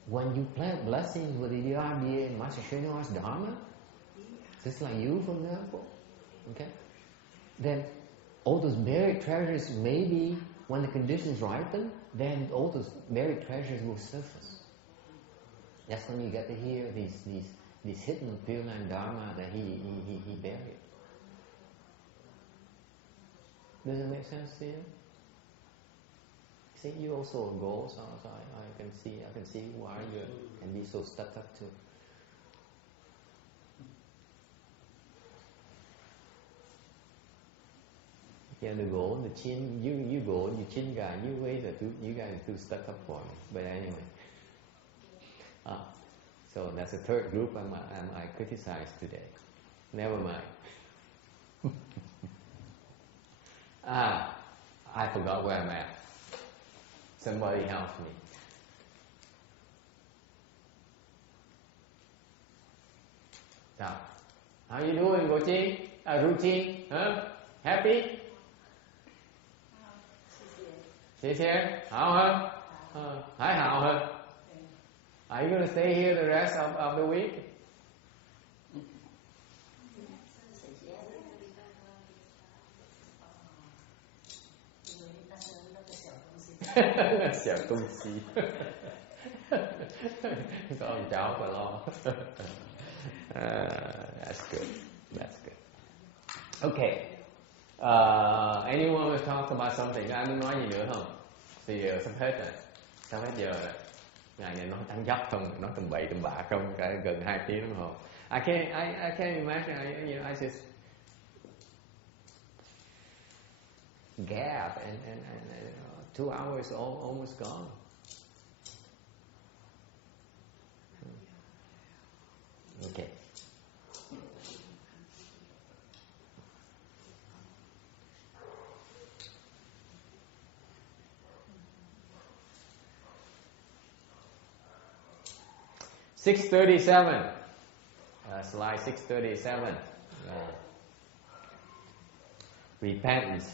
when you plant blessings with the DRBA and Master Shen Hoa's Dharma, just like you, for example, okay, then all those buried treasures, maybe when the conditions ripen, then all those buried treasures will surface. That's when you get to hear these hidden Pure Land Dharma that he buried. Does it make sense to you? See, you also go, so I can see why you can be so stuck up to. Yeah, the goal, the chin, you go, you chin guy, you guys are too stuck up for me. But anyway, so that's the third group I criticized today. Never mind. I forgot where I'm at. Somebody help me. So, how you doing, Gochi? Routine? Huh? Happy? 谢谢，好哈，还好哈。Are you going to stay here the rest of the week? 小东西，con cháu phải lo. That's good. Okay. Anyone will talk about something? Ai muốn nói gì nữa không? Thì giờ sắp hết rồi, sắp hết giờ rồi. Ngày này nói tăng dấp không, nói tầm bậy tầm bạ không, cả gần 2 tiếng đồng hồ. I can't imagine. I just gap and 2 hours almost gone. Okay. Slide 637. Repentance.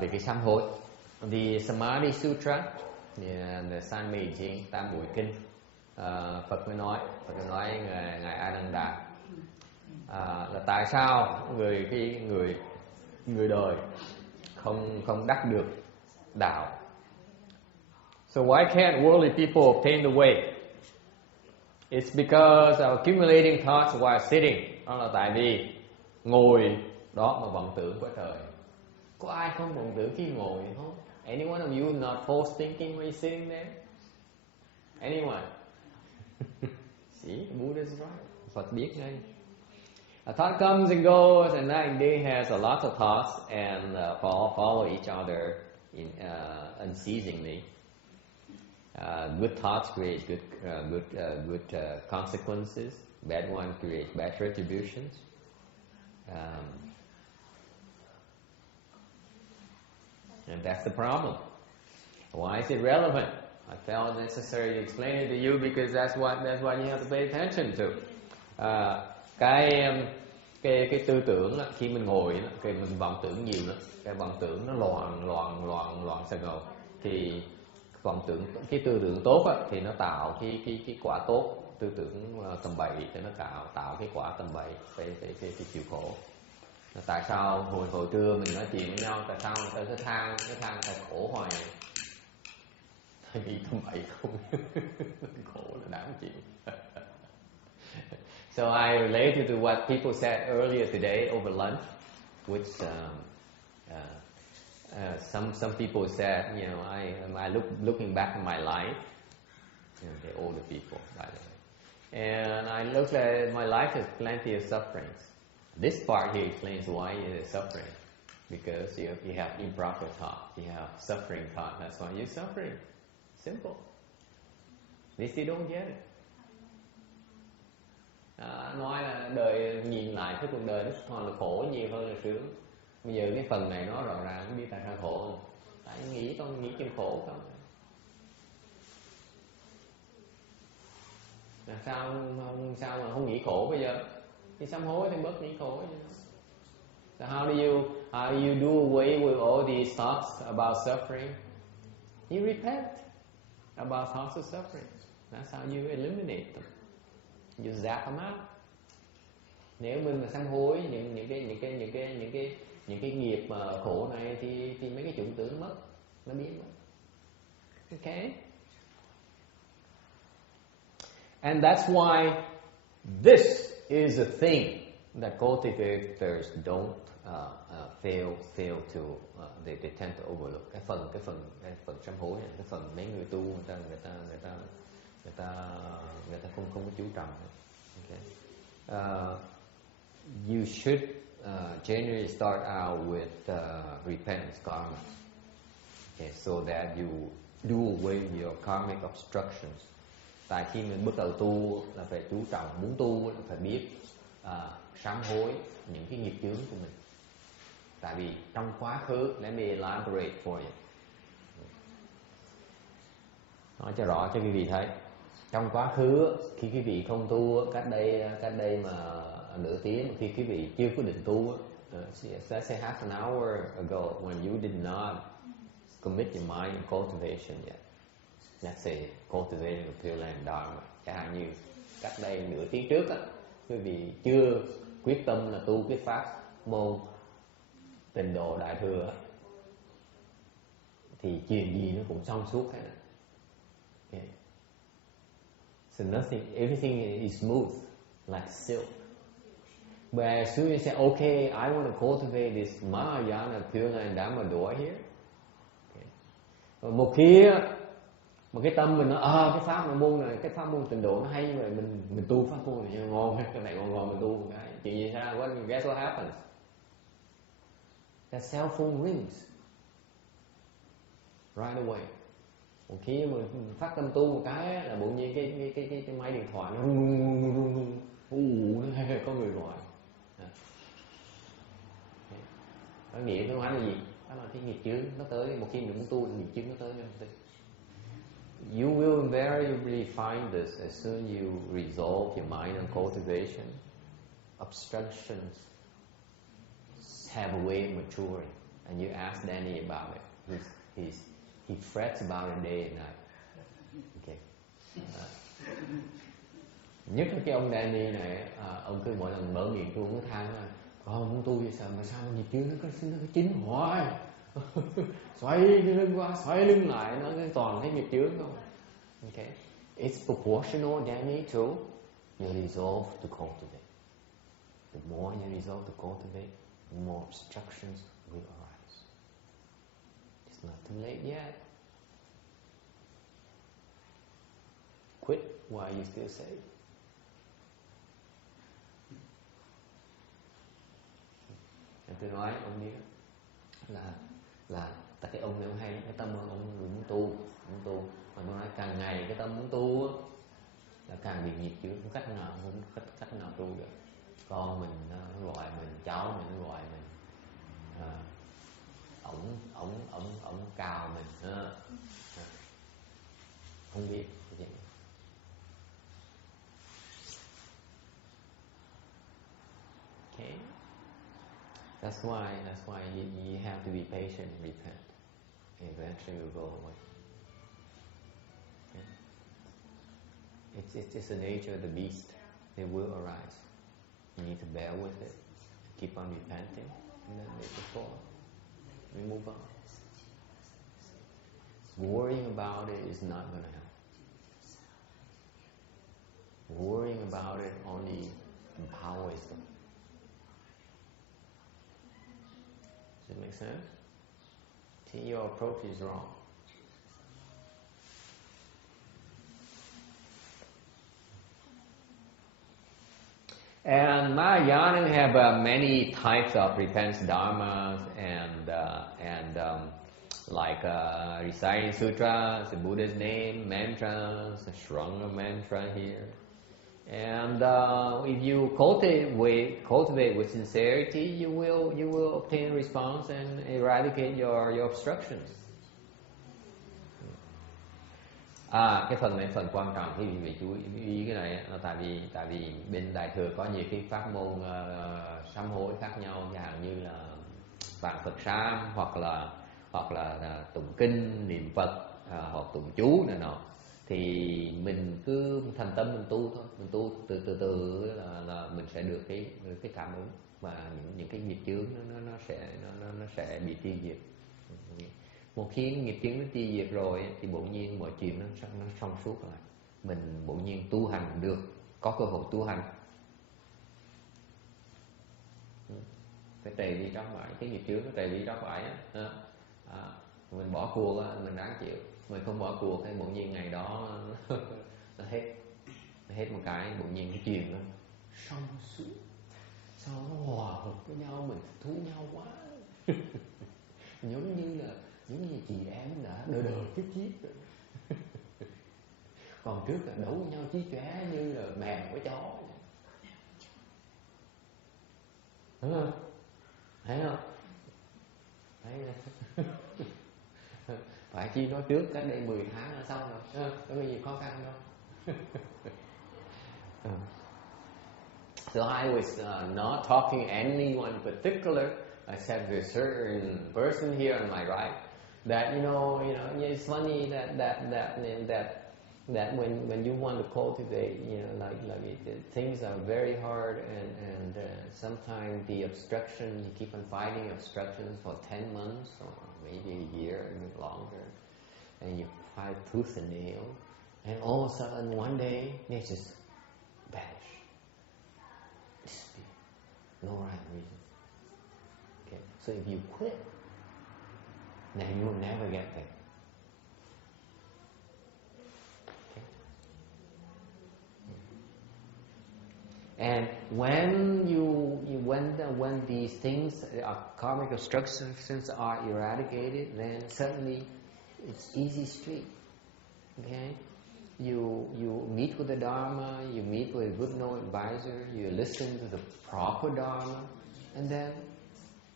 Về cái sám hối. The Samadhi Sutra, the San Mì Kinh, Tam Bụi Kinh. Phật mới nói ngài Ananda là tại sao người đời không đắc được đạo. So why can't worldly people obtain the way? It's because of accumulating thoughts while sitting. Đó là tại vì ngồi đó mà vọng tưởng quá trời. Có ai không vọng tưởng khi ngồi không? Any one of you not false thinking when you're sitting there? Anyone? See, Buddha's right. Phật biết ngay. A thought comes and goes, and night day has a lot of thoughts and follow each other unceasingly. Good thoughts create good consequences. Bad ones create bad retributions. And that's the problem. Why is it relevant? I felt necessary to explain it to you because that's what you have to pay attention to. Cái tư tưởng khi mình ngồi, khi mình vọng tưởng nhiều nữa, cái vọng tưởng nó loạn xà ngầu, thì vọng tưởng cái tư tưởng tốt á, thì nó tạo cái quả tốt. Tư tưởng tầm bậy thì nó tạo cái quả tầm bậy, cái chịu khổ. Tại sao hồi trưa mình nói chuyện với nhau, tại sao người ta cứ than ta khổ hoài? Tại vì tầm bậy không khổ là đáng chịu. So I related to what people said earlier today over lunch, which some people said, you know, I looking back at my life, you know, the older people, by the way, and I looked at my life has plenty of sufferings. This part here explains why it is suffering, because you have improper thought, you have suffering thought. That's why you're suffering. Simple. At least you don't get it. Nói là đời nhìn lại cái cuộc đời nó còn là khổ nhiều hơn là sướng. Bây giờ cái phần này nó rõ ràng không biết tại sao khổ không? Tại nghĩ chuyện khổ không? Là sao mà không nghĩ khổ bây giờ? Thì sám hối thì bớt nghĩ khổ. So how do you do away with all these thoughts about suffering? You repent about thoughts of suffering. That's how you eliminate them. You zap them out. Nếu mình mà sám hối những cái nghiệp mà khổ này thì mấy cái chủng tử nó mất, nó biến mất. Okay? And that's why this is a thing that cultivators don't fail to they tend to overlook. Cái phần sám hối này, cái phần mấy người tu người ta không có chú trọng. Okay. You should generally start out with repentance karma, okay, so that you do away with your karmic obstructions. Tại khi mình bắt đầu tu là phải chú trọng, muốn tu là phải biết sám hối những cái nghiệp chướng của mình. Tại vì trong quá khứ, let me elaborate for you. Nói cho rõ cho quý vị thấy. Trong quá khứ, khi quý vị không tu, cách đây mà nửa tiếng, khi quý vị chưa có định tu, let's say half an hour ago, when you did not commit your mind in cultivation yet, let's say cultivating the Pure Land Dharma, chẳng hạn như cách đây nửa tiếng trước, quý vị chưa quyết tâm là tu cái pháp môn Tịnh Độ Đại Thừa, thì chuyện gì nó cũng xong suốt hết. Okay. So everything is smooth. like silk. But as soon as you say, okay, I want to cultivate this Mahayana Pure and Dhamma door here. Okay. Một khi mà cái tâm mình nói cái pháp môn này, cái pháp môn tịnh độ nó hay như vậy, mình tu pháp môn này ngon, cái này ngon mình tu một cái chuyện gì sao? Guess what happens? That cell phone rings right away. Một khi mà phát tâm tu một cái là bỗng nhiên cái máy điện thoại nó rung có người gọi. Nó nghĩa cái nói là gì? Đó là cái nghiệp chướng nó tới. Một khi mình muốn tu, nghiệp chướng nó tới. You will invariably find this as soon as you resolve your mind on cultivation. Obstructions have a way of maturing, and you ask Danny about it. He frets about it day and night. Okay. Nhất là cái ông Danny này, ông cứ mỗi lần mở miệng tôi cũng than là con muốn tu vậy sao mà sao nghiệp chướng nó cứ chín hoài. Xoay cái lưng qua, xoay lưng lại, nó toàn cái nghiệp chướng không. Okay. It's proportional, Danny, to your resolve to cultivate. The more you resolve to cultivate, the more obstructions will arise. It's not too late yet. Quit while you still save. Tôi nói ông biết là tại cái ông này ông hay, cái tâm ông muốn tu, mà tôi nói càng ngày cái tâm muốn tu là càng bị nghiệp chướng, không cách nào tu được. Con mình nó gọi mình, cháu mình nó gọi mình, ổng cào mình, không biết. Okay. That's why you have to be patient and repent. Eventually it will go away. Okay. It's the nature of the beast. It will arise. You need to bear with it. Keep on repenting, and then it will fall. We move on. Worrying about it is not going to help. Worrying about it only empowers them. Does it make sense? See, your approach is wrong. And Mahayana have many types of repentance dharmas and like reciting sutras, the Buddha's name, mantras, the Shranga mantra here. And if you cultivate with sincerity, you will obtain response and eradicate your obstructions. Cái phần này phần quan trọng, quý vị chú ý cái này là tại vì bên Đại thừa có nhiều cái pháp môn sám hối khác nhau, chẳng hạn như là vạn Phật sám hoặc là tụng kinh, niệm Phật hoặc tụng chú này nọ. Thì mình cứ thành tâm mình tu thôi, mình tu từ là mình sẽ được cái cảm ứng và những cái nghiệp chướng nó sẽ bị tiêu diệt. Một khi nghiệp chướng nó tiêu diệt rồi thì bỗng nhiên mọi chuyện nó thông suốt lại, mình bỗng nhiên tu hành được, có cơ hội tu hành. Cái trì đi tróc bãi, cái nghiệp chướng nó trì đi tróc bãi á, mình bỏ cuộc mình đáng chịu. Mình không bỏ cuộc thì bỗng nhiên ngày đó nó hết một cái, bỗng nhiên cái chuyện nó song suốt, sao nó hòa hợp với nhau, mình thú nhau quá. giống như chị em đã đời kiếp rồi. Còn trước là đấu với nhau chí chóe như là mèo với chó. Đúng không? Thấy không? Thấy phải chi nói trước cách đây 10 tháng là xong rồi, có cái gì khó khăn đâu. So I was not talking anyone in particular. I said to a certain person here on my right that you know it's funny that when you want to cultivate, things are very hard and sometimes the obstruction, you keep on fighting obstructions for 10 months or maybe a year or longer, and you fight tooth and nail, and all of a sudden one day they just vanish. disappear. No right reason. Okay, so if you quit, then you will never get there. And when when these things, karmic obstructions are eradicated, then suddenly it's easy street. Okay, you meet with the Dharma, you meet with a good no advisor, you listen to the proper Dharma, and then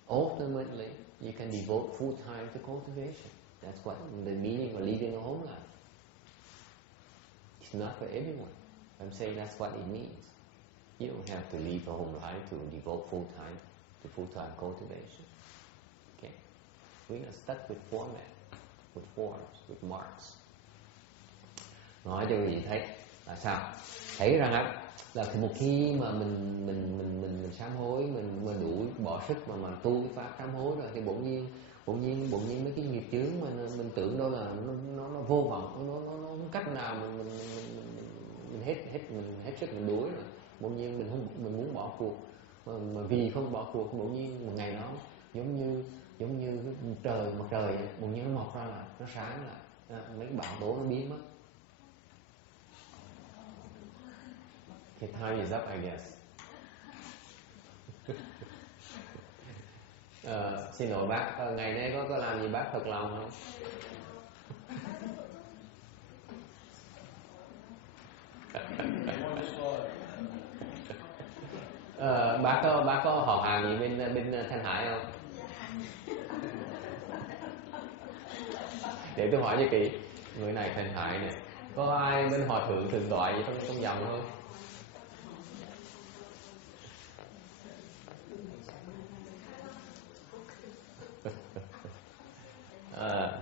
ultimately you can devote full time to cultivation. That's what the meaning of leading a home life. It's not for everyone. I'm saying that's what it means. You don't have to leave a home life to devote full time to full-time cultivation. Okay, we're not stuck with format, with forms, with marks. Nói cho quý vị thấy là sao? Thấy rằng là một khi mà mình sám hối, mình đủ bỏ sức mà tu cái pháp sám hối rồi thì bỗng nhiên mấy cái nghiệp chướng mà mình tưởng đó là nó vô vọng, nó không cách nào mình hết sức mình đuối rồi. Bỗng nhiên mình muốn bỏ cuộc, mà vì không bỏ cuộc bỗng nhiên một ngày đó giống như mặt trời bỗng nhiên nó mọc ra là nó sáng lại, mấy cái bão tố nó biến mất. The time is up, I guess. Xin lỗi bác, ngày nay có làm gì bác thật lòng không? Bác có họ hàng gì bên Thanh Hải không? Để tôi hỏi cho kỹ, người này Thanh Hải này, có ai bên hòa thượng thường tọa gì trong dòng không?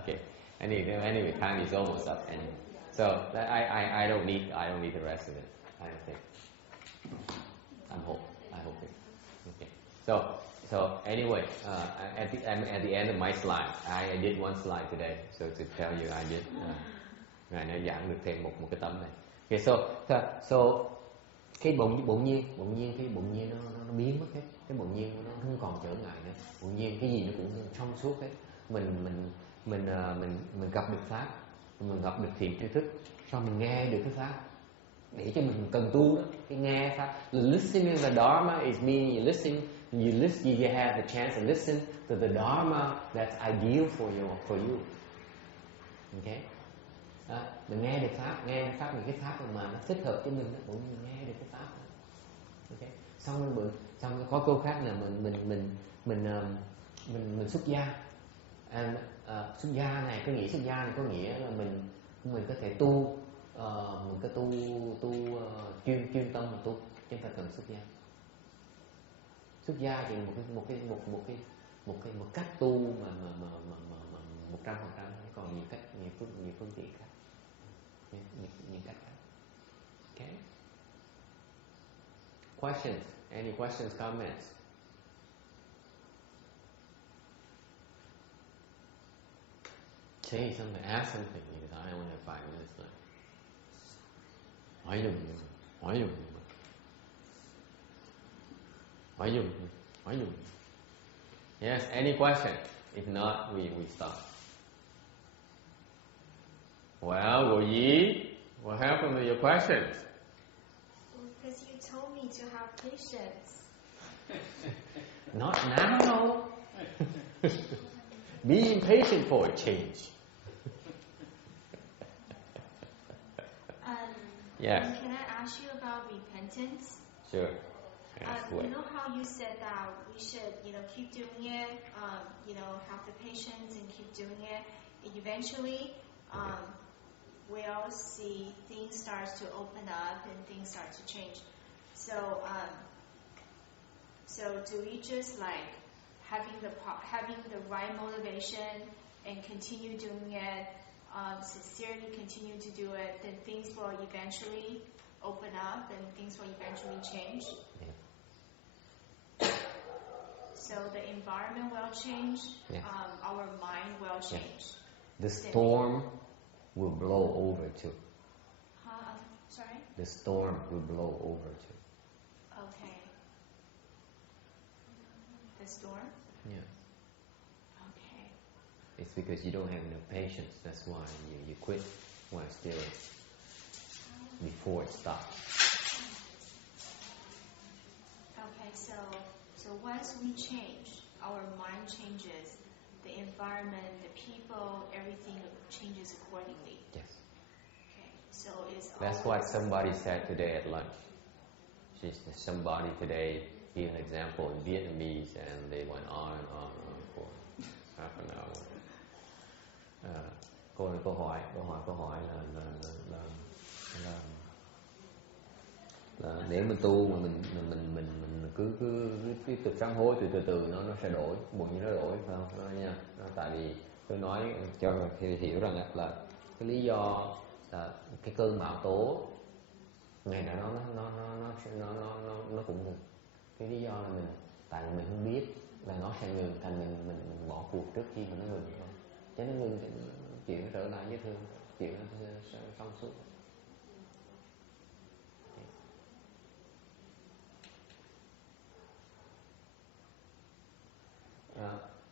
Okay. Anyway, time is almost up. Anyway, so I don't need the rest of it. I don't think. I hope it. Okay. So anyway, at the end of my slide, I did one slide today. So to tell you, I did. Ngài đã giảng được thêm một cái tấm này. Okay. So cái bỗng nhiên nó biến mất hết. Cái bỗng nhiên nó không còn trở ngại nữa. Bỗng nhiên cái gì nó cũng trong suốt hết. Mình gặp được pháp, mình gặp được thiện tri thức, sau mình nghe được cái pháp để cho mình cần tu đó. Cái nghe pháp, listening to the Dharma is meaning you have the chance to listen to the Dharma that's ideal for you. Okay? Mình nghe được pháp những cái pháp mà nó thích hợp cho mình đó, cũng mình nghe được cái pháp đó. Okay? Xong có câu khác là mình xuất gia. Xuất gia này có nghĩa là mình có thể tu, mình có tu chuyên tâm mà tu, chứ không phải cần xuất gia. Xuất gia thì một cách tu mà 100%, còn nhiều cách, nhiều phương tiện khác, nhiều cách khác. Okay. Questions? Any questions, comments? Say something, ask something, because I only have 5 minutes left. Hỏi dùm. Yes, any question? If not, we stop. Well, Wu Yi, what happened to your questions? Because you told me to have patience. Not now. Be impatient for a change. Yes. Can I ask you about repentance? Sure. You know how you said that we should, keep doing it, have the patience and keep doing it. Eventually, we'll see things start to open up and things start to change. So do we just having the right motivation and continue doing it, sincerely continue to do it, then things will eventually open up and things will eventually change. Yeah. So the environment will change, yeah. Our mind will change. Yeah. The storm will blow over too. Sorry? The storm will blow over too. Okay. store? Yeah. Okay. It's because you don't have enough patience. That's why you quit while still before it stops. Okay, so once we change, our mind changes, the environment, the people, everything changes accordingly. Yes. Okay, so it's That's what somebody said today at lunch. Somebody today gave an example in Vietnamese, and they went on and on for half an hour. Câu hỏi là nếu mình tu mà mình cứ tiếp tục sám hối từ từ nó sẽ đổi, bụng như nó đổi, phải không? Đó nha. Tại vì tôi nói cho hiểu rằng là cái lý do là cái cơn bão tố ngày nào nó cũng ngừng. Cái lý do là tại vì mình không biết là nó sẽ ngừng, thành mình bỏ cuộc trước khi mà nó ngừng thôi. Chứ nó ngừng thì chuyện nó trở lại với thương, chuyện nó sẽ xong suốt.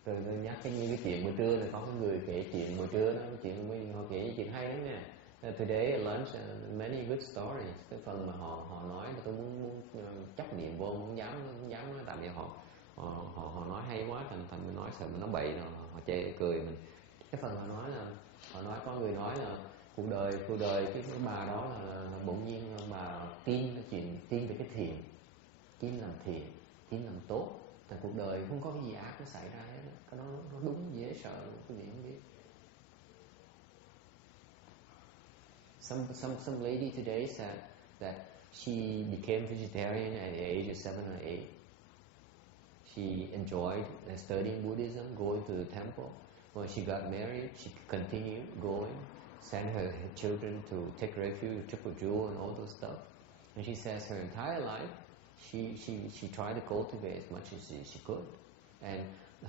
Rồi tôi nhắc cái chuyện buổi trưa này, có cái người kể chuyện buổi trưa đó, chuyện họ kể chuyện hay lắm nha. Today at lunch, many good stories. Cái phần mà họ nói mà tôi muốn chấp niệm vô, muốn dám nói, tại vì họ nói hay quá, thành mình nói sợ mình nói bậy rồi họ chê cười mình. Cái phần họ nói có người nói là cuộc đời cái bà đó là bỗng nhiên bà tin về cái thiền, tin làm thiền, tin làm tốt. Tại cuộc đời không có cái gì ác nó xảy ra hết, cái đó nó đúng dễ sợ, quý vị không biết. Some lady today said that she became vegetarian at the age of 7 or 8. She enjoyed studying Buddhism, going to the temple. When she got married, she continued going, sent her children to take refuge, Triple Jewel and all those stuff. And she says her entire life, she tried to cultivate as much as she could. And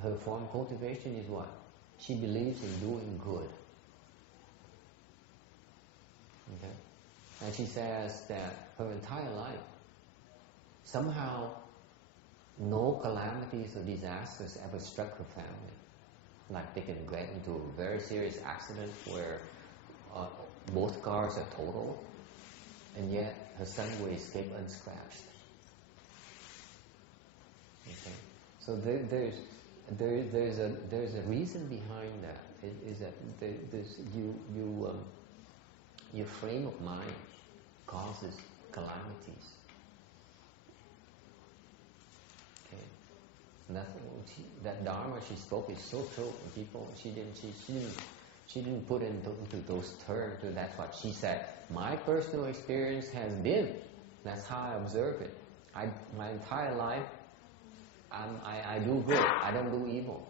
her form of cultivation is what? She believes in doing good. Okay? And she says that her entire life, somehow no calamities or disasters ever struck her family. Like they can get into a very serious accident where both cars are totaled, and yet her son will escape unscratched. Okay, so there's a reason behind that. Is that your frame of mind causes calamities. Okay, and that dharma she spoke is so true. People, she didn't put into those terms. So that's what she said. My personal experience has been. That's how I observe it. My entire life, I do good. I don't do evil.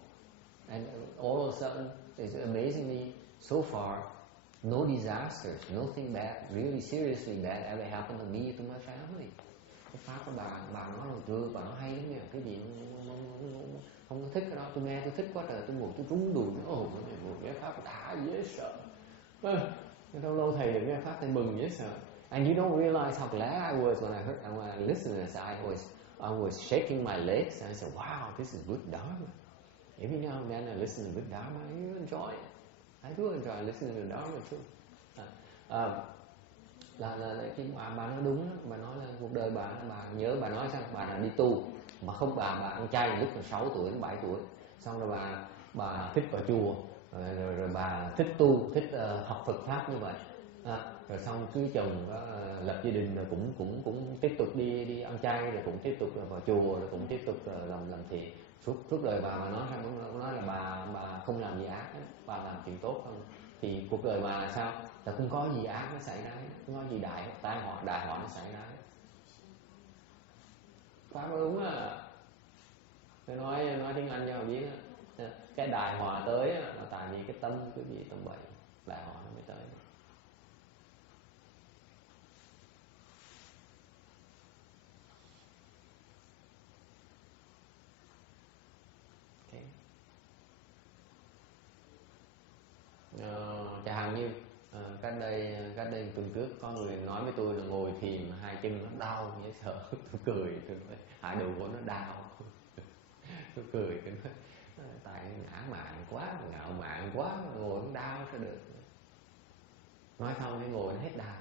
And all of a sudden, it's amazingly, so far, no disasters, nothing bad, really seriously bad ever happened to me, to my family. Cái pháp của bà nói hồi trưa, bà nói hay lắm nha. Cái gì không có thích cái đó, tôi nghe tôi thích quá trời, tôi ngồi tôi rúng đùi, cái pháp đã dễ sợ. Lâu thầy được nghe pháp thầy mừng dễ sợ. And you don't realize how glad I was when I listened to this. I was shaking my legs and I said, wow, this is good dharma. Every now and then I listen to good dharma, you enjoy it. I do enjoy listening to dharma too. Là cái bà nói đúng đó. Bà nói là cuộc đời bà nhớ bà nói sao, bà là đi tu mà không, bà ăn chay lúc từ 6 tuổi đến 7 tuổi, xong rồi bà thích vào chùa, rồi bà thích tu, thích học Phật pháp như vậy, rồi xong cưới chồng, lập gia đình, rồi cũng tiếp tục đi ăn chay, rồi cũng tiếp tục vào chùa, rồi cũng tiếp tục làm thiện. Suốt đời bà mà nói sao cũng nói là bà không làm gì ác ấy, bà làm chuyện tốt không. Thì cuộc đời bà là sao? Là không có gì ác nó xảy ra, không có gì đại họa nó xảy ra. Pháp đúng à. Tôi nói tiếng Anh cho họ biết đó. Cái đại họa tới là tại vì cái tâm quý vị tâm bậy, đại họa nó mới tới. Chẳng hạn như cách đây tuần trước có người nói với tôi là ngồi thiền hai chân nó đau dễ sợ. Tôi cười, tôi nói hai đầu gối nó đau. cười cái tại ngã mạn quá, ngạo mạn quá, ngồi cũng đau sao được. Nói không cái ngồi nó hết đau.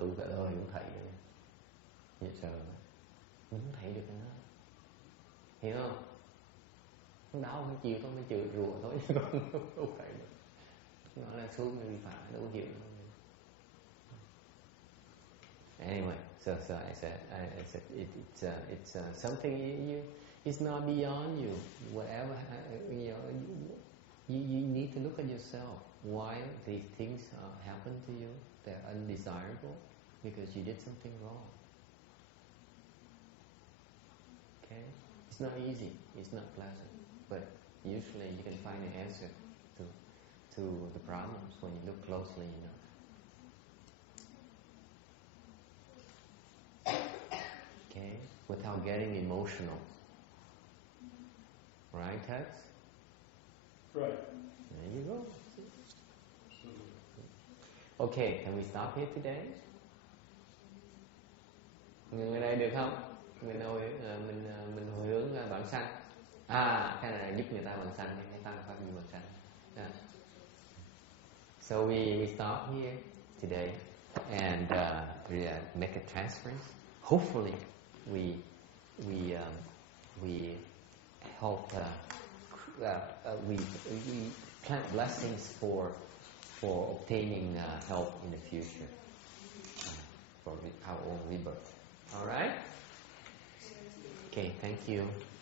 Tụ tự ơi cũng thấy vậy sợ mình không thấy được nó, hiểu không? Nó đau mới chiều thôi, mới chửi rủa thôi, không thấy được. Nó là xuống người vi phạm, đâu hiểu. Anyway, so I said it's something it's not beyond you. Whatever you need to look at yourself. Why these things happen to you? They're undesirable because you did something wrong. Okay, it's not easy. It's not pleasant, but usually you can find an answer to the problems when you look closely enough. Okay, without getting emotional. Right, Tex? Right. There you go. Okay, can we stop here today? Ngừng ở đây được không? Mình hồi hướng vãng sanh. Cái này giúp người ta vãng sanh, cái tăng pháp như vãng sanh. So we stop here today and make a transference. Hopefully, we help. We plant blessings for obtaining help in the future for our own rebirth. All right. Okay. Thank you.